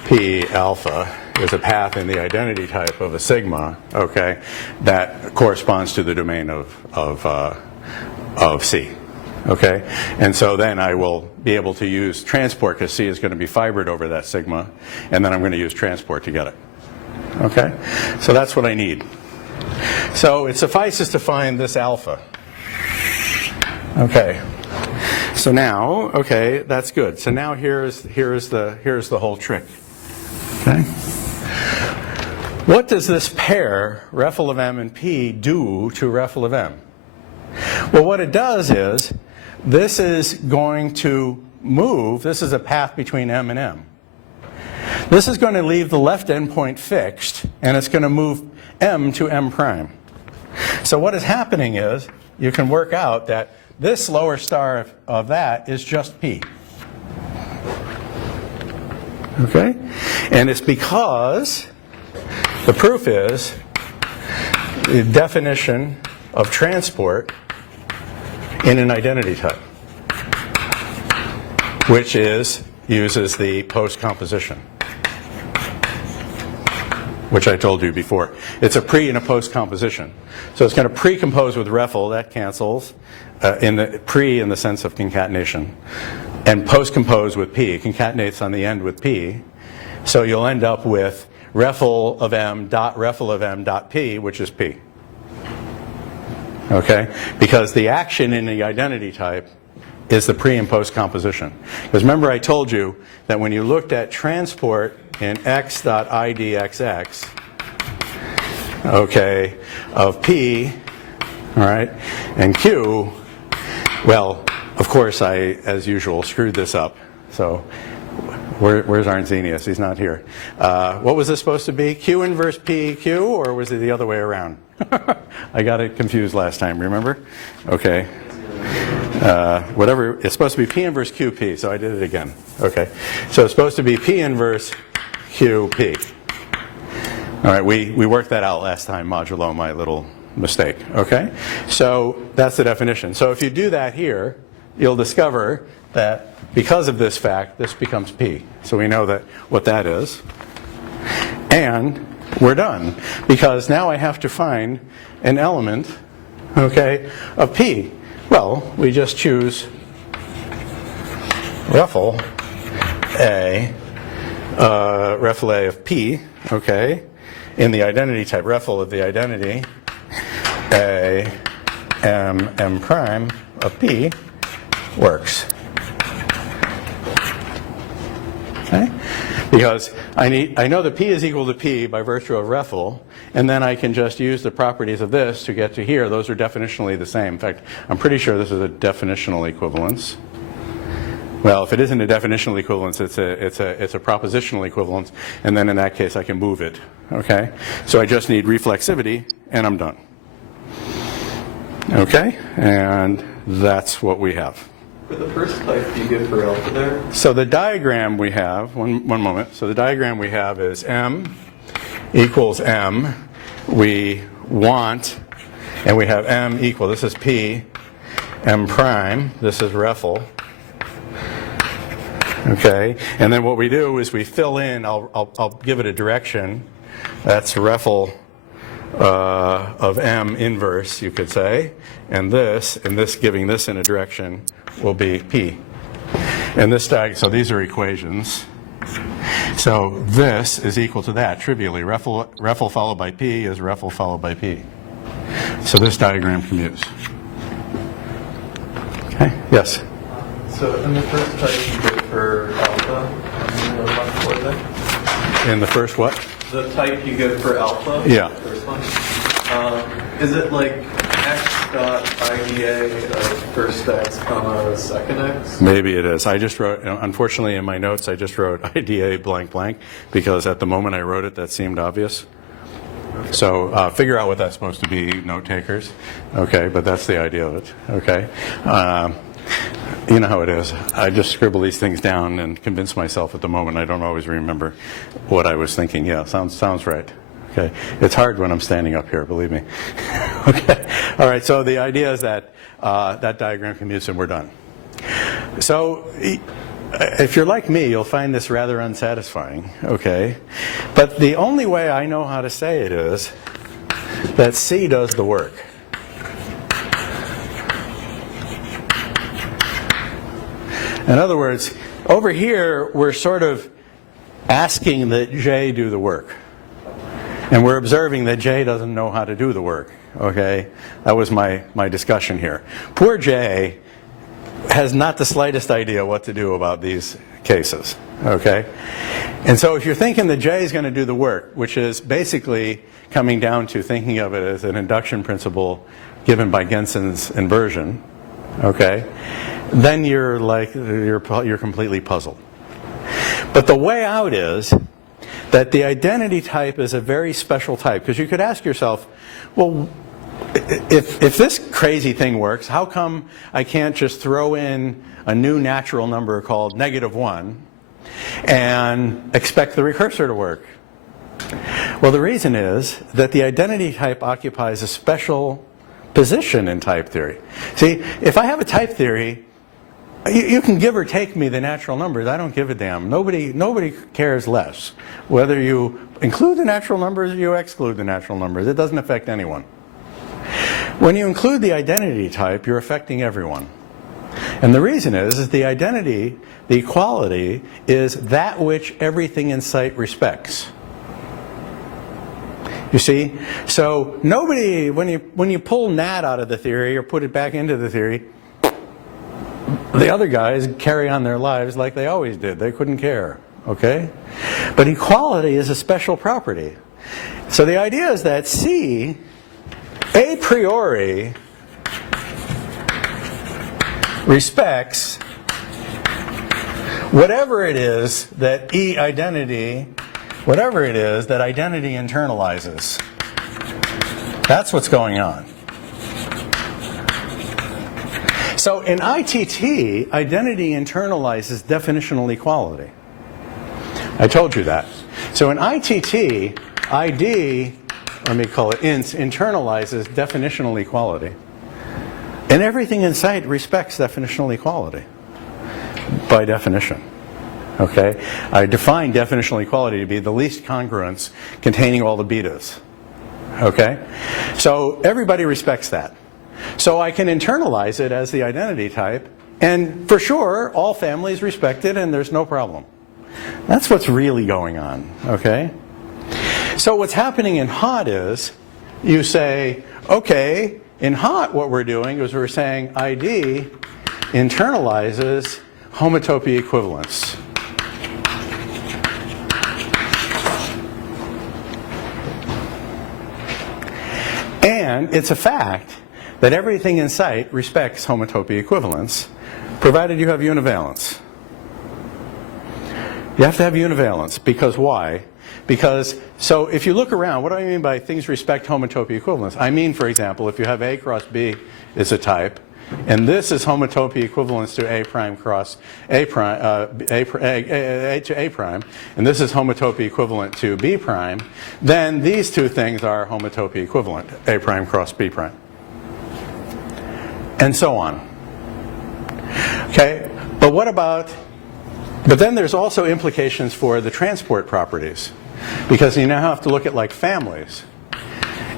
P alpha is a path in the identity type of a sigma. Okay, that corresponds to the domain of C. Okay, and so then I will be able to use transport because C is going to be fibered over that sigma, and then I'm going to use transport to get it. Okay, so that's what I need. So it suffices to find this alpha. Okay, so now, okay, that's good. So now here's the whole trick. Okay, what does this pair, refl of M and P, do to refl of M? Well, what it does is, this is going to move, this is a path between M and M. This is going to leave the left endpoint fixed, and it's going to move M to M prime. So what is happening is you can work out that this lower star of that is just P. Okay? And it's because the proof is the definition of transport in an identity type, which uses the post-composition, which I told you before. It's a pre and a post-composition. So it's going to pre-compose with REFL, that cancels, in the pre in the sense of concatenation, and post-compose with P, concatenates on the end with P. So you'll end up with REFL of M dot REFL of M dot P, which is P. Okay? Because the action in the identity type is the pre and post composition. Because remember I told you that when you looked at transport in x.idxx, okay, of P, all right, and Q, well, of course I, as usual, screwed this up. So where's Arnzenius? He's not here. What was this supposed to be? Q inverse P Q, or was it the other way around? I got it confused last time, remember? Okay. Whatever, it's supposed to be P inverse QP, so I did it again. Okay. So it's supposed to be P inverse QP. All right, we worked that out last time, modulo my little mistake. Okay? So that's the definition. So if you do that here, you'll discover that because of this fact, this becomes P. So we know that what that is. And we're done. Because now I have to find an element, okay, of P. Well, we just choose REFL A of P, okay, in the identity type, REFL of the identity A M prime of P works. Okay? Because I know that P is equal to P by virtue of REFL, and then I can just use the properties of this to get to here. Those are definitionally the same. In fact, I'm pretty sure this is a definitional equivalence. Well, if it isn't a definitional equivalence, it's a propositional equivalence, and then in that case I can move it. Okay? So I just need reflexivity, and I'm done. Okay? And that's what we have. For the first type, do you give for alpha there? So the diagram we have, one moment. So the diagram we have is M equals M. We want, and we have M equal, this is P, M prime, this is REFL. Okay, and then what we do is we fill in, I'll give it a direction. That's REFL of M inverse, you could say. And this giving this in a direction will be P. And this so these are equations. So this is equal to that, trivially. REFL followed by P is REFL followed by P. So this diagram commutes. Okay, yes? So in the first type, you give for alpha. In the first what? The type you give for alpha. Yeah. The first one. Is it like x dot IDA of first x comma second x? Maybe it is. I just wrote, unfortunately in my notes, I just wrote IDA blank blank because at the moment I wrote it, that seemed obvious. So figure out what that's supposed to be, note takers. Okay, but that's the idea of it. Okay. You know how it is. I just scribble these things down and convince myself at the moment. I don't always remember what I was thinking. Yeah, sounds right. Okay. It's hard when I'm standing up here, believe me. Okay. All right, so the idea is that that diagram commutes and we're done. So if you're like me, you'll find this rather unsatisfying, okay? But the only way I know how to say it is that C does the work. In other words, over here, we're sort of asking that J do the work. And we're observing that J doesn't know how to do the work, okay? That was my discussion here. Poor J has not the slightest idea what to do about these cases, okay? And so if you're thinking that J is going to do the work, which is basically coming down to thinking of it as an induction principle given by Genson's inversion, okay, then you're completely puzzled. But the way out is that the identity type is a very special type, because you could ask yourself, well, if this crazy thing works, how come I can't just throw in a new natural number called -1 and expect the recursor to work? Well, the reason is that the identity type occupies a special position in type theory. See, if I have a type theory, you can give or take me the natural numbers. I don't give a damn. Nobody cares less whether you include the natural numbers or you exclude the natural numbers. It doesn't affect anyone. When you include the identity type, you're affecting everyone. And the reason is the identity, the equality, is that which everything in sight respects. You see? So nobody, when you pull Nat out of the theory or put it back into the theory, the other guys carry on their lives like they always did. They couldn't care. Okay? But equality is a special property. So the idea is that C, a priori, respects whatever it is that E identity, whatever it is that identity internalizes. That's what's going on. So in ITT, identity internalizes definitional equality. I told you that. So in ITT, ID, let me call it int, internalizes definitional equality. And everything in sight respects definitional equality, by definition. Okay? I define definitional equality to be the least congruence containing all the betas. Okay? So everybody respects that. So I can internalize it as the identity type, and for sure, all families respect it, and there's no problem. That's what's really going on. Okay? So what's happening in HOT is, you say, okay, in HOT what we're doing is we're saying ID internalizes homotopy equivalence. And it's a fact that everything in sight respects homotopy equivalence, provided you have univalence. You have to have univalence, because why? Because, so if you look around, what do I mean by things respect homotopy equivalence? I mean, for example, if you have A cross B is a type, and this is homotopy equivalence to A prime cross A prime, A to A prime, and this is homotopy equivalent to B prime, then these two things are homotopy equivalent, A prime cross B prime. And so on. Okay, but what about, but then there's also implications for the transport properties, because you now have to look at like families.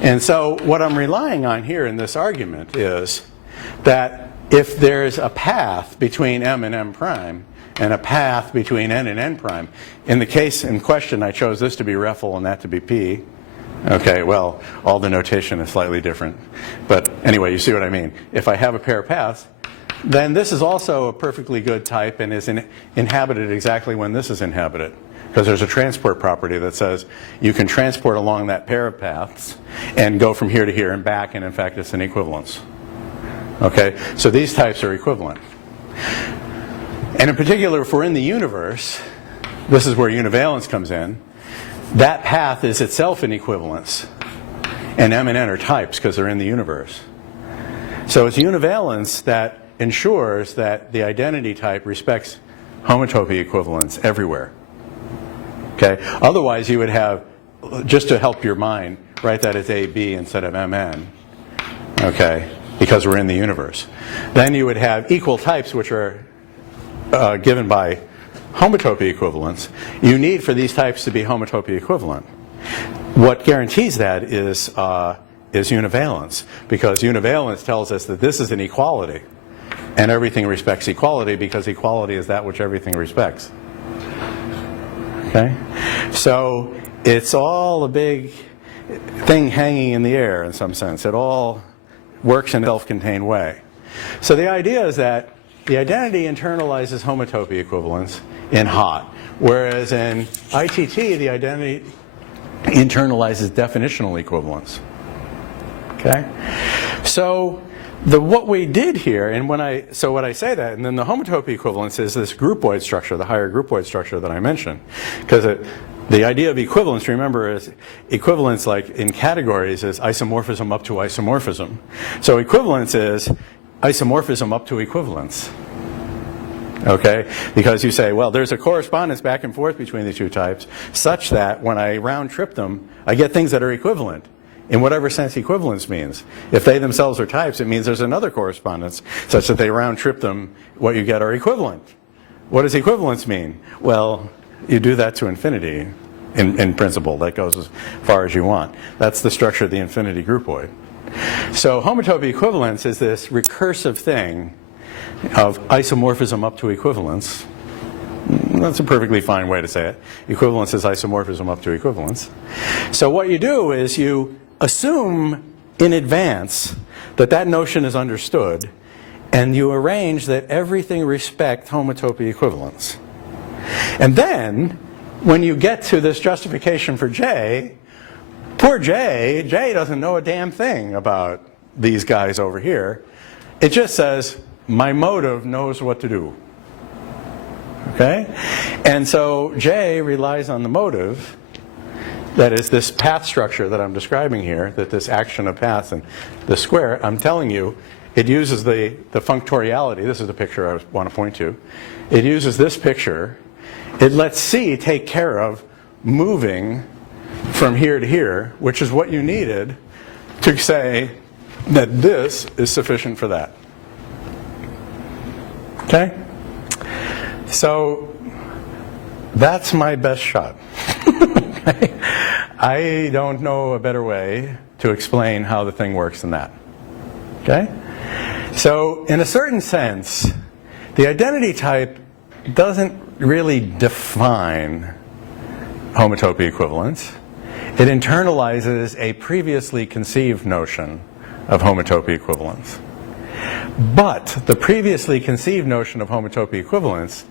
And so what I'm relying on here in this argument is that if there's a path between M and M prime and a path between N and N prime, in the case in question I chose this to be REFL and that to be P. Okay, well, all the notation is slightly different. But anyway, you see what I mean. If I have a pair of paths, then this is also a perfectly good type and is inhabited exactly when this is inhabited. Because there's a transport property that says you can transport along that pair of paths and go from here to here and back, and in fact it's an equivalence. Okay, so these types are equivalent. And in particular, if we're in the universe, this is where univalence comes in. That path is itself an equivalence. And M and N are types because they're in the universe. So it's univalence that ensures that the identity type respects homotopy equivalence everywhere. Okay? Otherwise, you would have, just to help your mind, write that as AB instead of MN. Okay? Because we're in the universe. Then you would have equal types, which are given by homotopy equivalence. You need for these types to be homotopy equivalent. What guarantees that is univalence, because univalence tells us that this is an equality, and everything respects equality because equality is that which everything respects. Okay? So it's all a big thing hanging in the air in some sense. It all works in a self-contained way. So the idea is that the identity internalizes homotopy equivalence in HOT, whereas in ITT the identity internalizes definitional equivalence. Okay? So what we did here, and when I say that, and then the homotopy equivalence is this groupoid structure, the higher groupoid structure that I mentioned, because the idea of equivalence, remember, is equivalence, like in categories, is isomorphism up to isomorphism. So equivalence is isomorphism up to equivalence. Okay? Because you say, well, there's a correspondence back and forth between the two types such that when I round trip them, I get things that are equivalent in whatever sense equivalence means. If they themselves are types, it means there's another correspondence such that they round trip them, what you get are equivalent. What does equivalence mean? Well, you do that to infinity in principle. That goes as far as you want. That's the structure of the infinity groupoid. So homotopy equivalence is this recursive thing of isomorphism up to equivalence. That's a perfectly fine way to say it. Equivalence is isomorphism up to equivalence. So what you do is you assume in advance that that notion is understood, and you arrange that everything respects homotopy equivalence. And then, when you get to this justification for J, poor J doesn't know a damn thing about these guys over here. It just says, my motive knows what to do. Okay? And so J relies on the motive, that is this path structure that I'm describing here, that this action of paths and the square, I'm telling you, it uses the functoriality. This is the picture I want to point to. It uses this picture. It lets C take care of moving from here to here, which is what you needed to say that this is sufficient for that. Okay? So that's my best shot. I don't know a better way to explain how the thing works than that. Okay? So in a certain sense, the identity type doesn't really define homotopy equivalence. It internalizes a previously conceived notion of homotopy equivalence. But the previously conceived notion of homotopy equivalence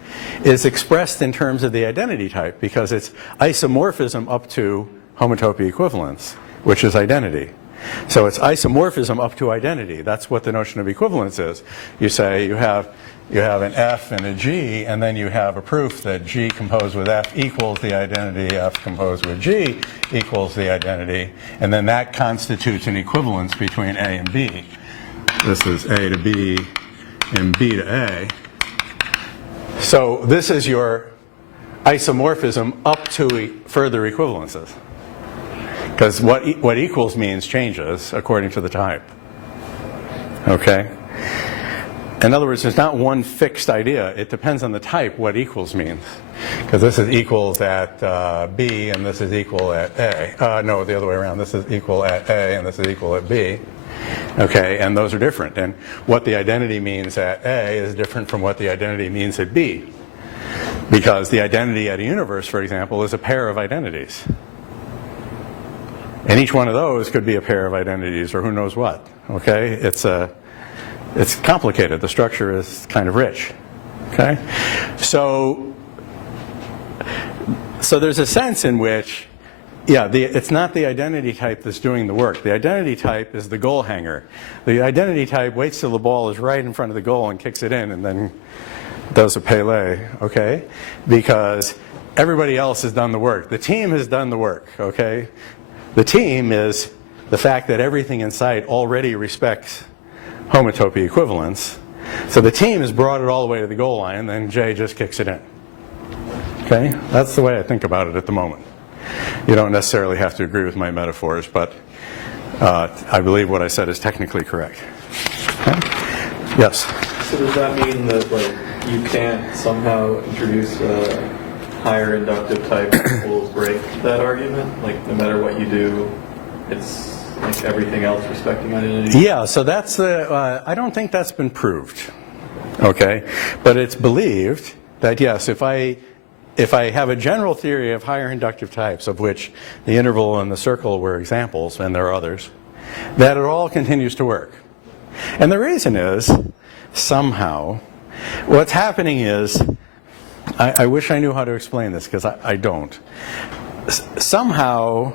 is expressed in terms of the identity type because it's isomorphism up to homotopy equivalence, which is identity. So it's isomorphism up to identity. That's what the notion of equivalence is. You say you have an F and a G, and then you have a proof that G composed with F equals the identity, F composed with G equals the identity, and then that constitutes an equivalence between A and B. This is A to B and B to A. So this is your isomorphism up to further equivalences. Because what equals means changes according to the type. Okay? In other words, there's not one fixed idea. It depends on the type what equals means. Because this is equals at B and this is equal at A. No, the other way around. This is equal at A and this is equal at B. Okay, and those are different. And what the identity means at A is different from what the identity means at B. Because the identity at a universe, for example, is a pair of identities. And each one of those could be a pair of identities or who knows what. Okay, it's complicated. The structure is kind of rich. Okay, so there's a sense in which, yeah, it's not the identity type that's doing the work. The identity type is the goal hanger. The identity type waits till the ball is right in front of the goal and kicks it in and then does a Pele, okay? Because everybody else has done the work. The team has done the work, okay? The team is the fact that everything in sight already respects homotopy equivalence. So the team has brought it all the way to the goal line, and then J just kicks it in. Okay? That's the way I think about it at the moment. You don't necessarily have to agree with my metaphors, but I believe what I said is technically correct. Okay? Yes? So does that mean that you can't somehow introduce a higher inductive type that will break that argument? Like no matter what you do, it's like everything else respecting identity? Yeah, so that's I don't think that's been proved. Okay? But it's believed that yes, if I have a general theory of higher inductive types, of which the interval and the circle were examples, and there are others, that it all continues to work. And the reason is, somehow, what's happening is, I wish I knew how to explain this, because I don't. Somehow,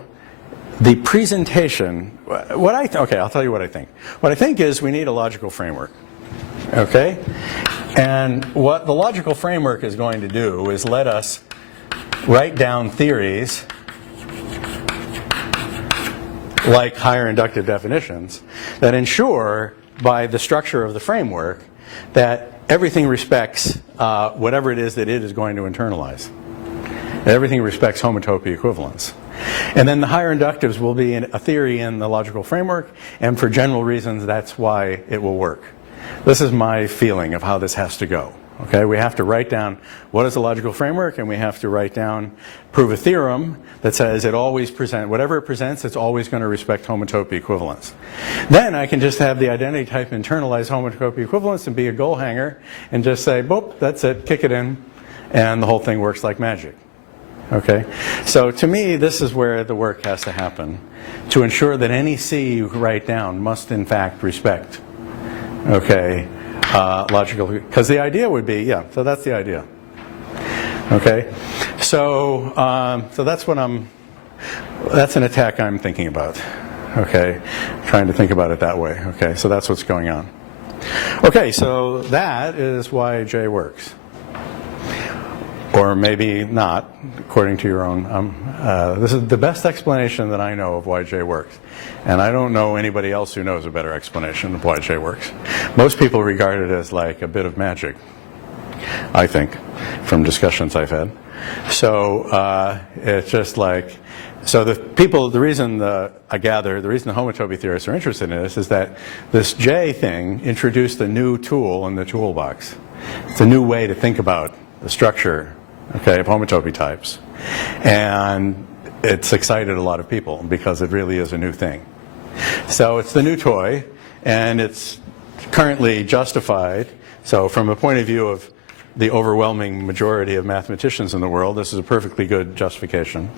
the presentation, okay, I'll tell you what I think. What I think is we need a logical framework. Okay? And what the logical framework is going to do is let us write down theories like higher inductive definitions that ensure, by the structure of the framework, that everything respects whatever it is that it is going to internalize. Everything respects homotopy equivalence. And then the higher inductives will be a theory in the logical framework, and for general reasons, that's why it will work. This is my feeling of how this has to go. Okay, we have to write down what is a logical framework, and we have to write down, prove a theorem that says it always whatever it presents, it's always going to respect homotopy equivalence. Then I can just have the identity type internalize homotopy equivalence and be a goal hanger and just say, boop, that's it, kick it in, and the whole thing works like magic. Okay, so to me, this is where the work has to happen to ensure that any C you write down must in fact respect. Okay. Logical, because the idea would be, yeah, so that's the idea. Okay, so that's what that's an attack I'm thinking about. Okay, trying to think about it that way. Okay, so that's what's going on. Okay, so that is why J works. Or maybe not, according to your own. This is the best explanation that I know of why J works. And I don't know anybody else who knows a better explanation of why J works. Most people regard it as like a bit of magic, I think, from discussions I've had. So it's just like, so the reason I gather, the reason the homotopy theorists are interested in this is that this J thing introduced a new tool in the toolbox. It's a new way to think about the structure, okay, of homotopy types. And it's excited a lot of people because it really is a new thing. So it's the new toy, and it's currently justified. So from a point of view of the overwhelming majority of mathematicians in the world, this is a perfectly good justification.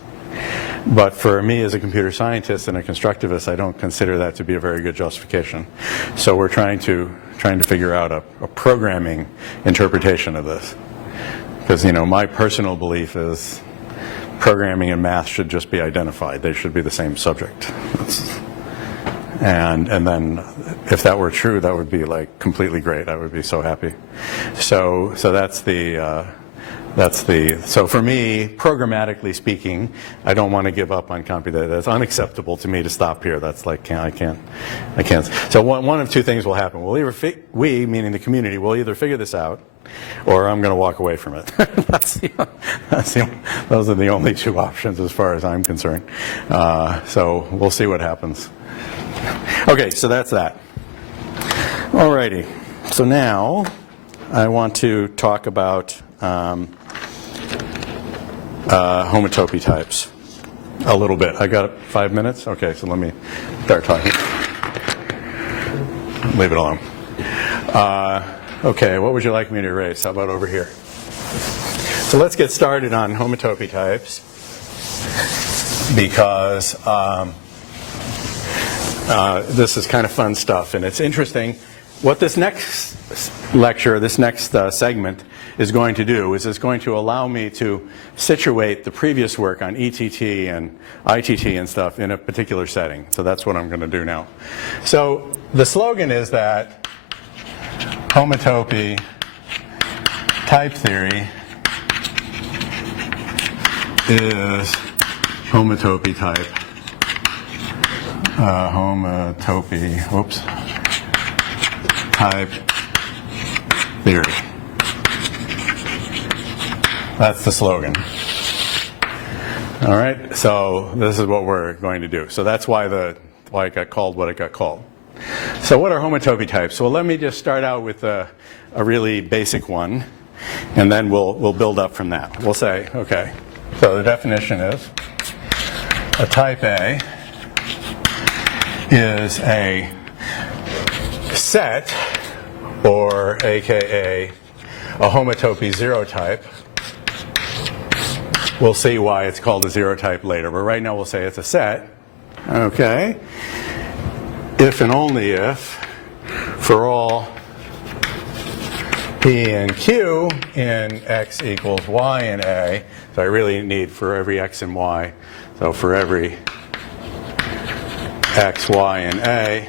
But for me as a computer scientist and a constructivist, I don't consider that to be a very good justification. So we're trying to figure out a programming interpretation of this. Because, you know, my personal belief is programming and math should just be identified. They should be the same subject. And then if that were true, that would be like completely great. I would be so happy. So that's so for me, programmatically speaking, I don't want to give up on computation. That's unacceptable to me to stop here. That's like, I can't. So one of two things will happen. We'll either we, meaning the community, will either figure this out, or I'm going to walk away from it. Those are the only two options as far as I'm concerned. So we'll see what happens. Okay, so that's that. Alrighty. So now I want to talk about homotopy types a little bit. I got 5 minutes? Okay, so let me start talking. Leave it alone. Okay, what would you like me to erase? How about over here? So let's get started on homotopy types, because this is kind of fun stuff, and it's interesting. What this next lecture, this next segment is going to do is it's going to allow me to situate the previous work on ETT and ITT and stuff in a particular setting. So that's what I'm going to do now. So the slogan is that homotopy type theory is homotopy type. Type theory. That's the slogan. All right, so this is what we're going to do. So that's why it got called what it got called. So what are homotopy types? Well, let me just start out with a really basic one, and then we'll build up from that. We'll say, okay, so the definition is a type A is a set, or AKA a homotopy zero type. We'll see why it's called a zero type later, but right now we'll say it's a set. Okay. If and only if for all P and Q in X equals Y in A, so I really need for every X and Y, so for every X, Y, and A,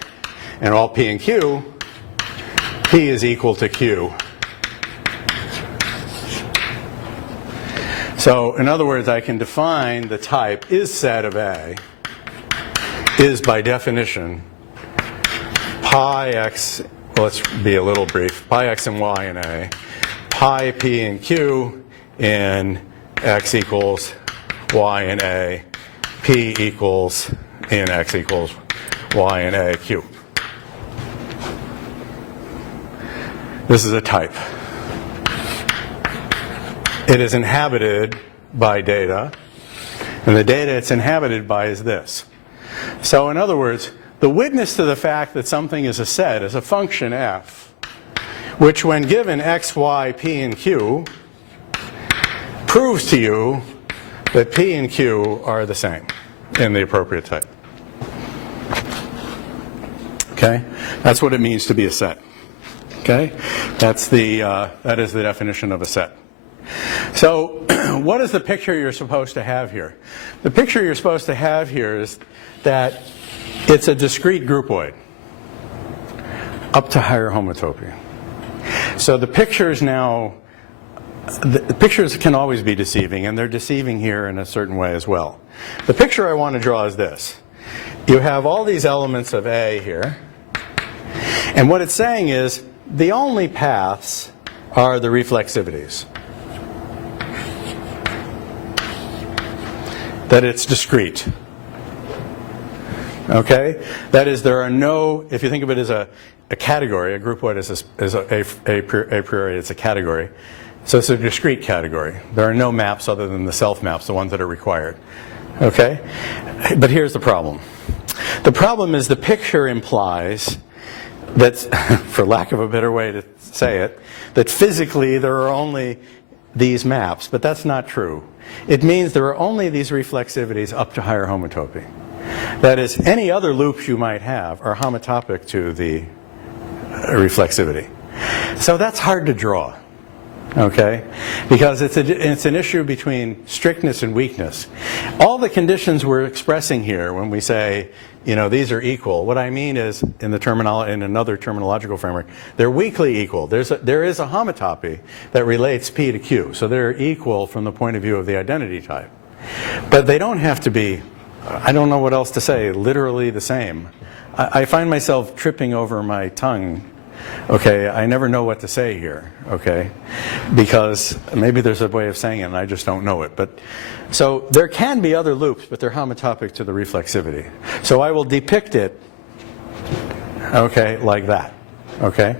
and all P and Q, P is equal to Q. So in other words, I can define the type is set of A is by definition pi x, well, let's be a little brief, pi x and y in A, pi p and q in x equals y in A, p equals in x equals y in A q. This is a type. It is inhabited by data, and the data it's inhabited by is this. So in other words, the witness to the fact that something is a set is a function f, which when given x, y, p, and q, proves to you that p and q are the same in the appropriate type. Okay? That's what it means to be a set. Okay? That is the definition of a set. So what is the picture you're supposed to have here? The picture you're supposed to have here is that it's a discrete groupoid up to higher homotopy. So the pictures now, the pictures can always be deceiving, and they're deceiving here in a certain way as well. The picture I want to draw is this. You have all these elements of A here, and what it's saying is the only paths are the reflexivities. That it's discrete. Okay? That is, there are no, if you think of it as a category, a groupoid is a priori, it's a category. So it's a discrete category. There are no maps other than the self maps, the ones that are required. Okay? But here's the problem. The problem is the picture implies that, for lack of a better way to say it, that physically there are only these maps, but that's not true. It means there are only these reflexivities up to higher homotopy. That is, any other loops you might have are homotopic to the reflexivity. So that's hard to draw, okay? Because it's an issue between strictness and weakness. All the conditions we're expressing here when we say, you know, these are equal, what I mean is, in another terminological framework, they're weakly equal. There is a homotopy that relates P to Q. So they're equal from the point of view of the identity type. But they don't have to be, I don't know what else to say, literally the same. I find myself tripping over my tongue. Okay, I never know what to say here, okay? Because maybe there's a way of saying it and I just don't know it. But so there can be other loops, but they're homotopic to the reflexivity. So I will depict it, okay, like that, okay?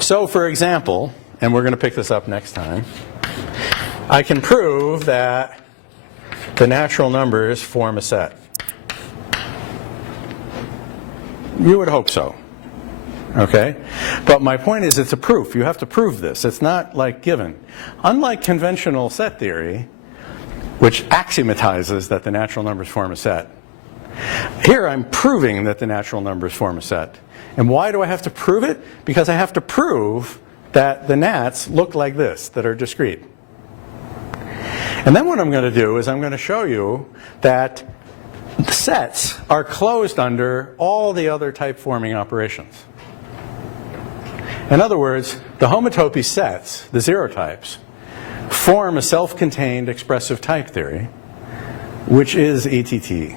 So for example, and we're going to pick this up next time, I can prove that the natural numbers form a set. You would hope so. Okay? But my point is it's a proof. You have to prove this. It's not like given. Unlike conventional set theory, which axiomatizes that the natural numbers form a set, here I'm proving that the natural numbers form a set. And why do I have to prove it? Because I have to prove that the nats look like this, that are discrete. And then what I'm going to do is I'm going to show you that the sets are closed under all the other type forming operations. In other words, the homotopy sets, the zero types, form a self-contained expressive type theory, which is ETT.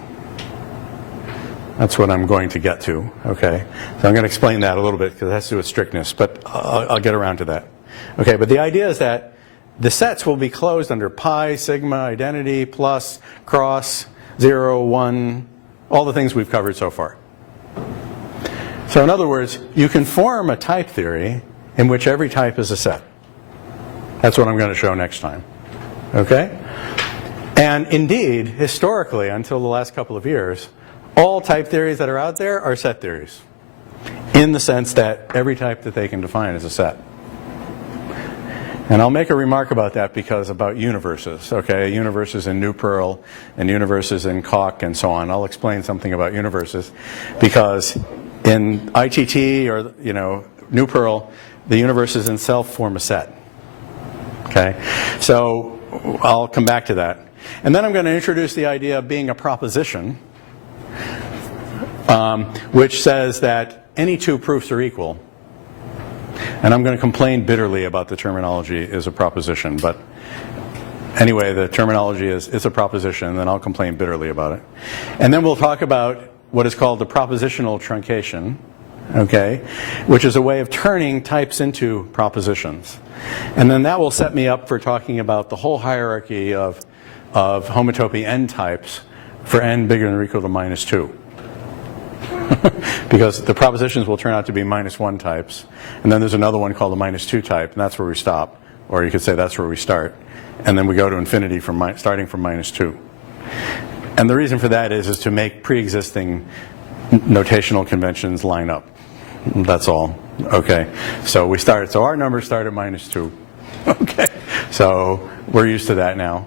That's what I'm going to get to, okay? So I'm going to explain that a little bit because it has to do with strictness, but I'll get around to that. Okay, but the idea is that the sets will be closed under pi, sigma, identity, plus, cross, 0, 1, all the things we've covered so far. So in other words, you can form a type theory in which every type is a set. That's what I'm going to show next time. Okay? And indeed, historically, until the last couple of years, all type theories that are out there are set theories, in the sense that every type that they can define is a set. And I'll make a remark about that because about universes, okay? Universes in New Pearl and universes in Coq and so on. I'll explain something about universes because in ITT or, you know, New Pearl, the universes themselves form a set, okay? So I'll come back to that. And then I'm going to introduce the idea of being a proposition, which says that any two proofs are equal. And I'm going to complain bitterly about the terminology as a proposition, but Anyway, the terminology is it's a proposition, and then I'll complain bitterly about it. And then we'll talk about what is called the propositional truncation, okay, which is a way of turning types into propositions. And then that will set me up for talking about the whole hierarchy of homotopy n types for n bigger than or equal to -2. Because the propositions will turn out to be -1 types, and then there's another one called the -2 type, and that's where we stop. Or you could say that's where we start. And then we go to infinity starting from -2. And the reason for that is to make pre-existing notational conventions line up. That's all. Okay. So our numbers start at -2. Okay. So we're used to that now.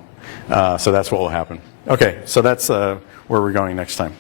So that's what will happen. Okay. So that's where we're going next time.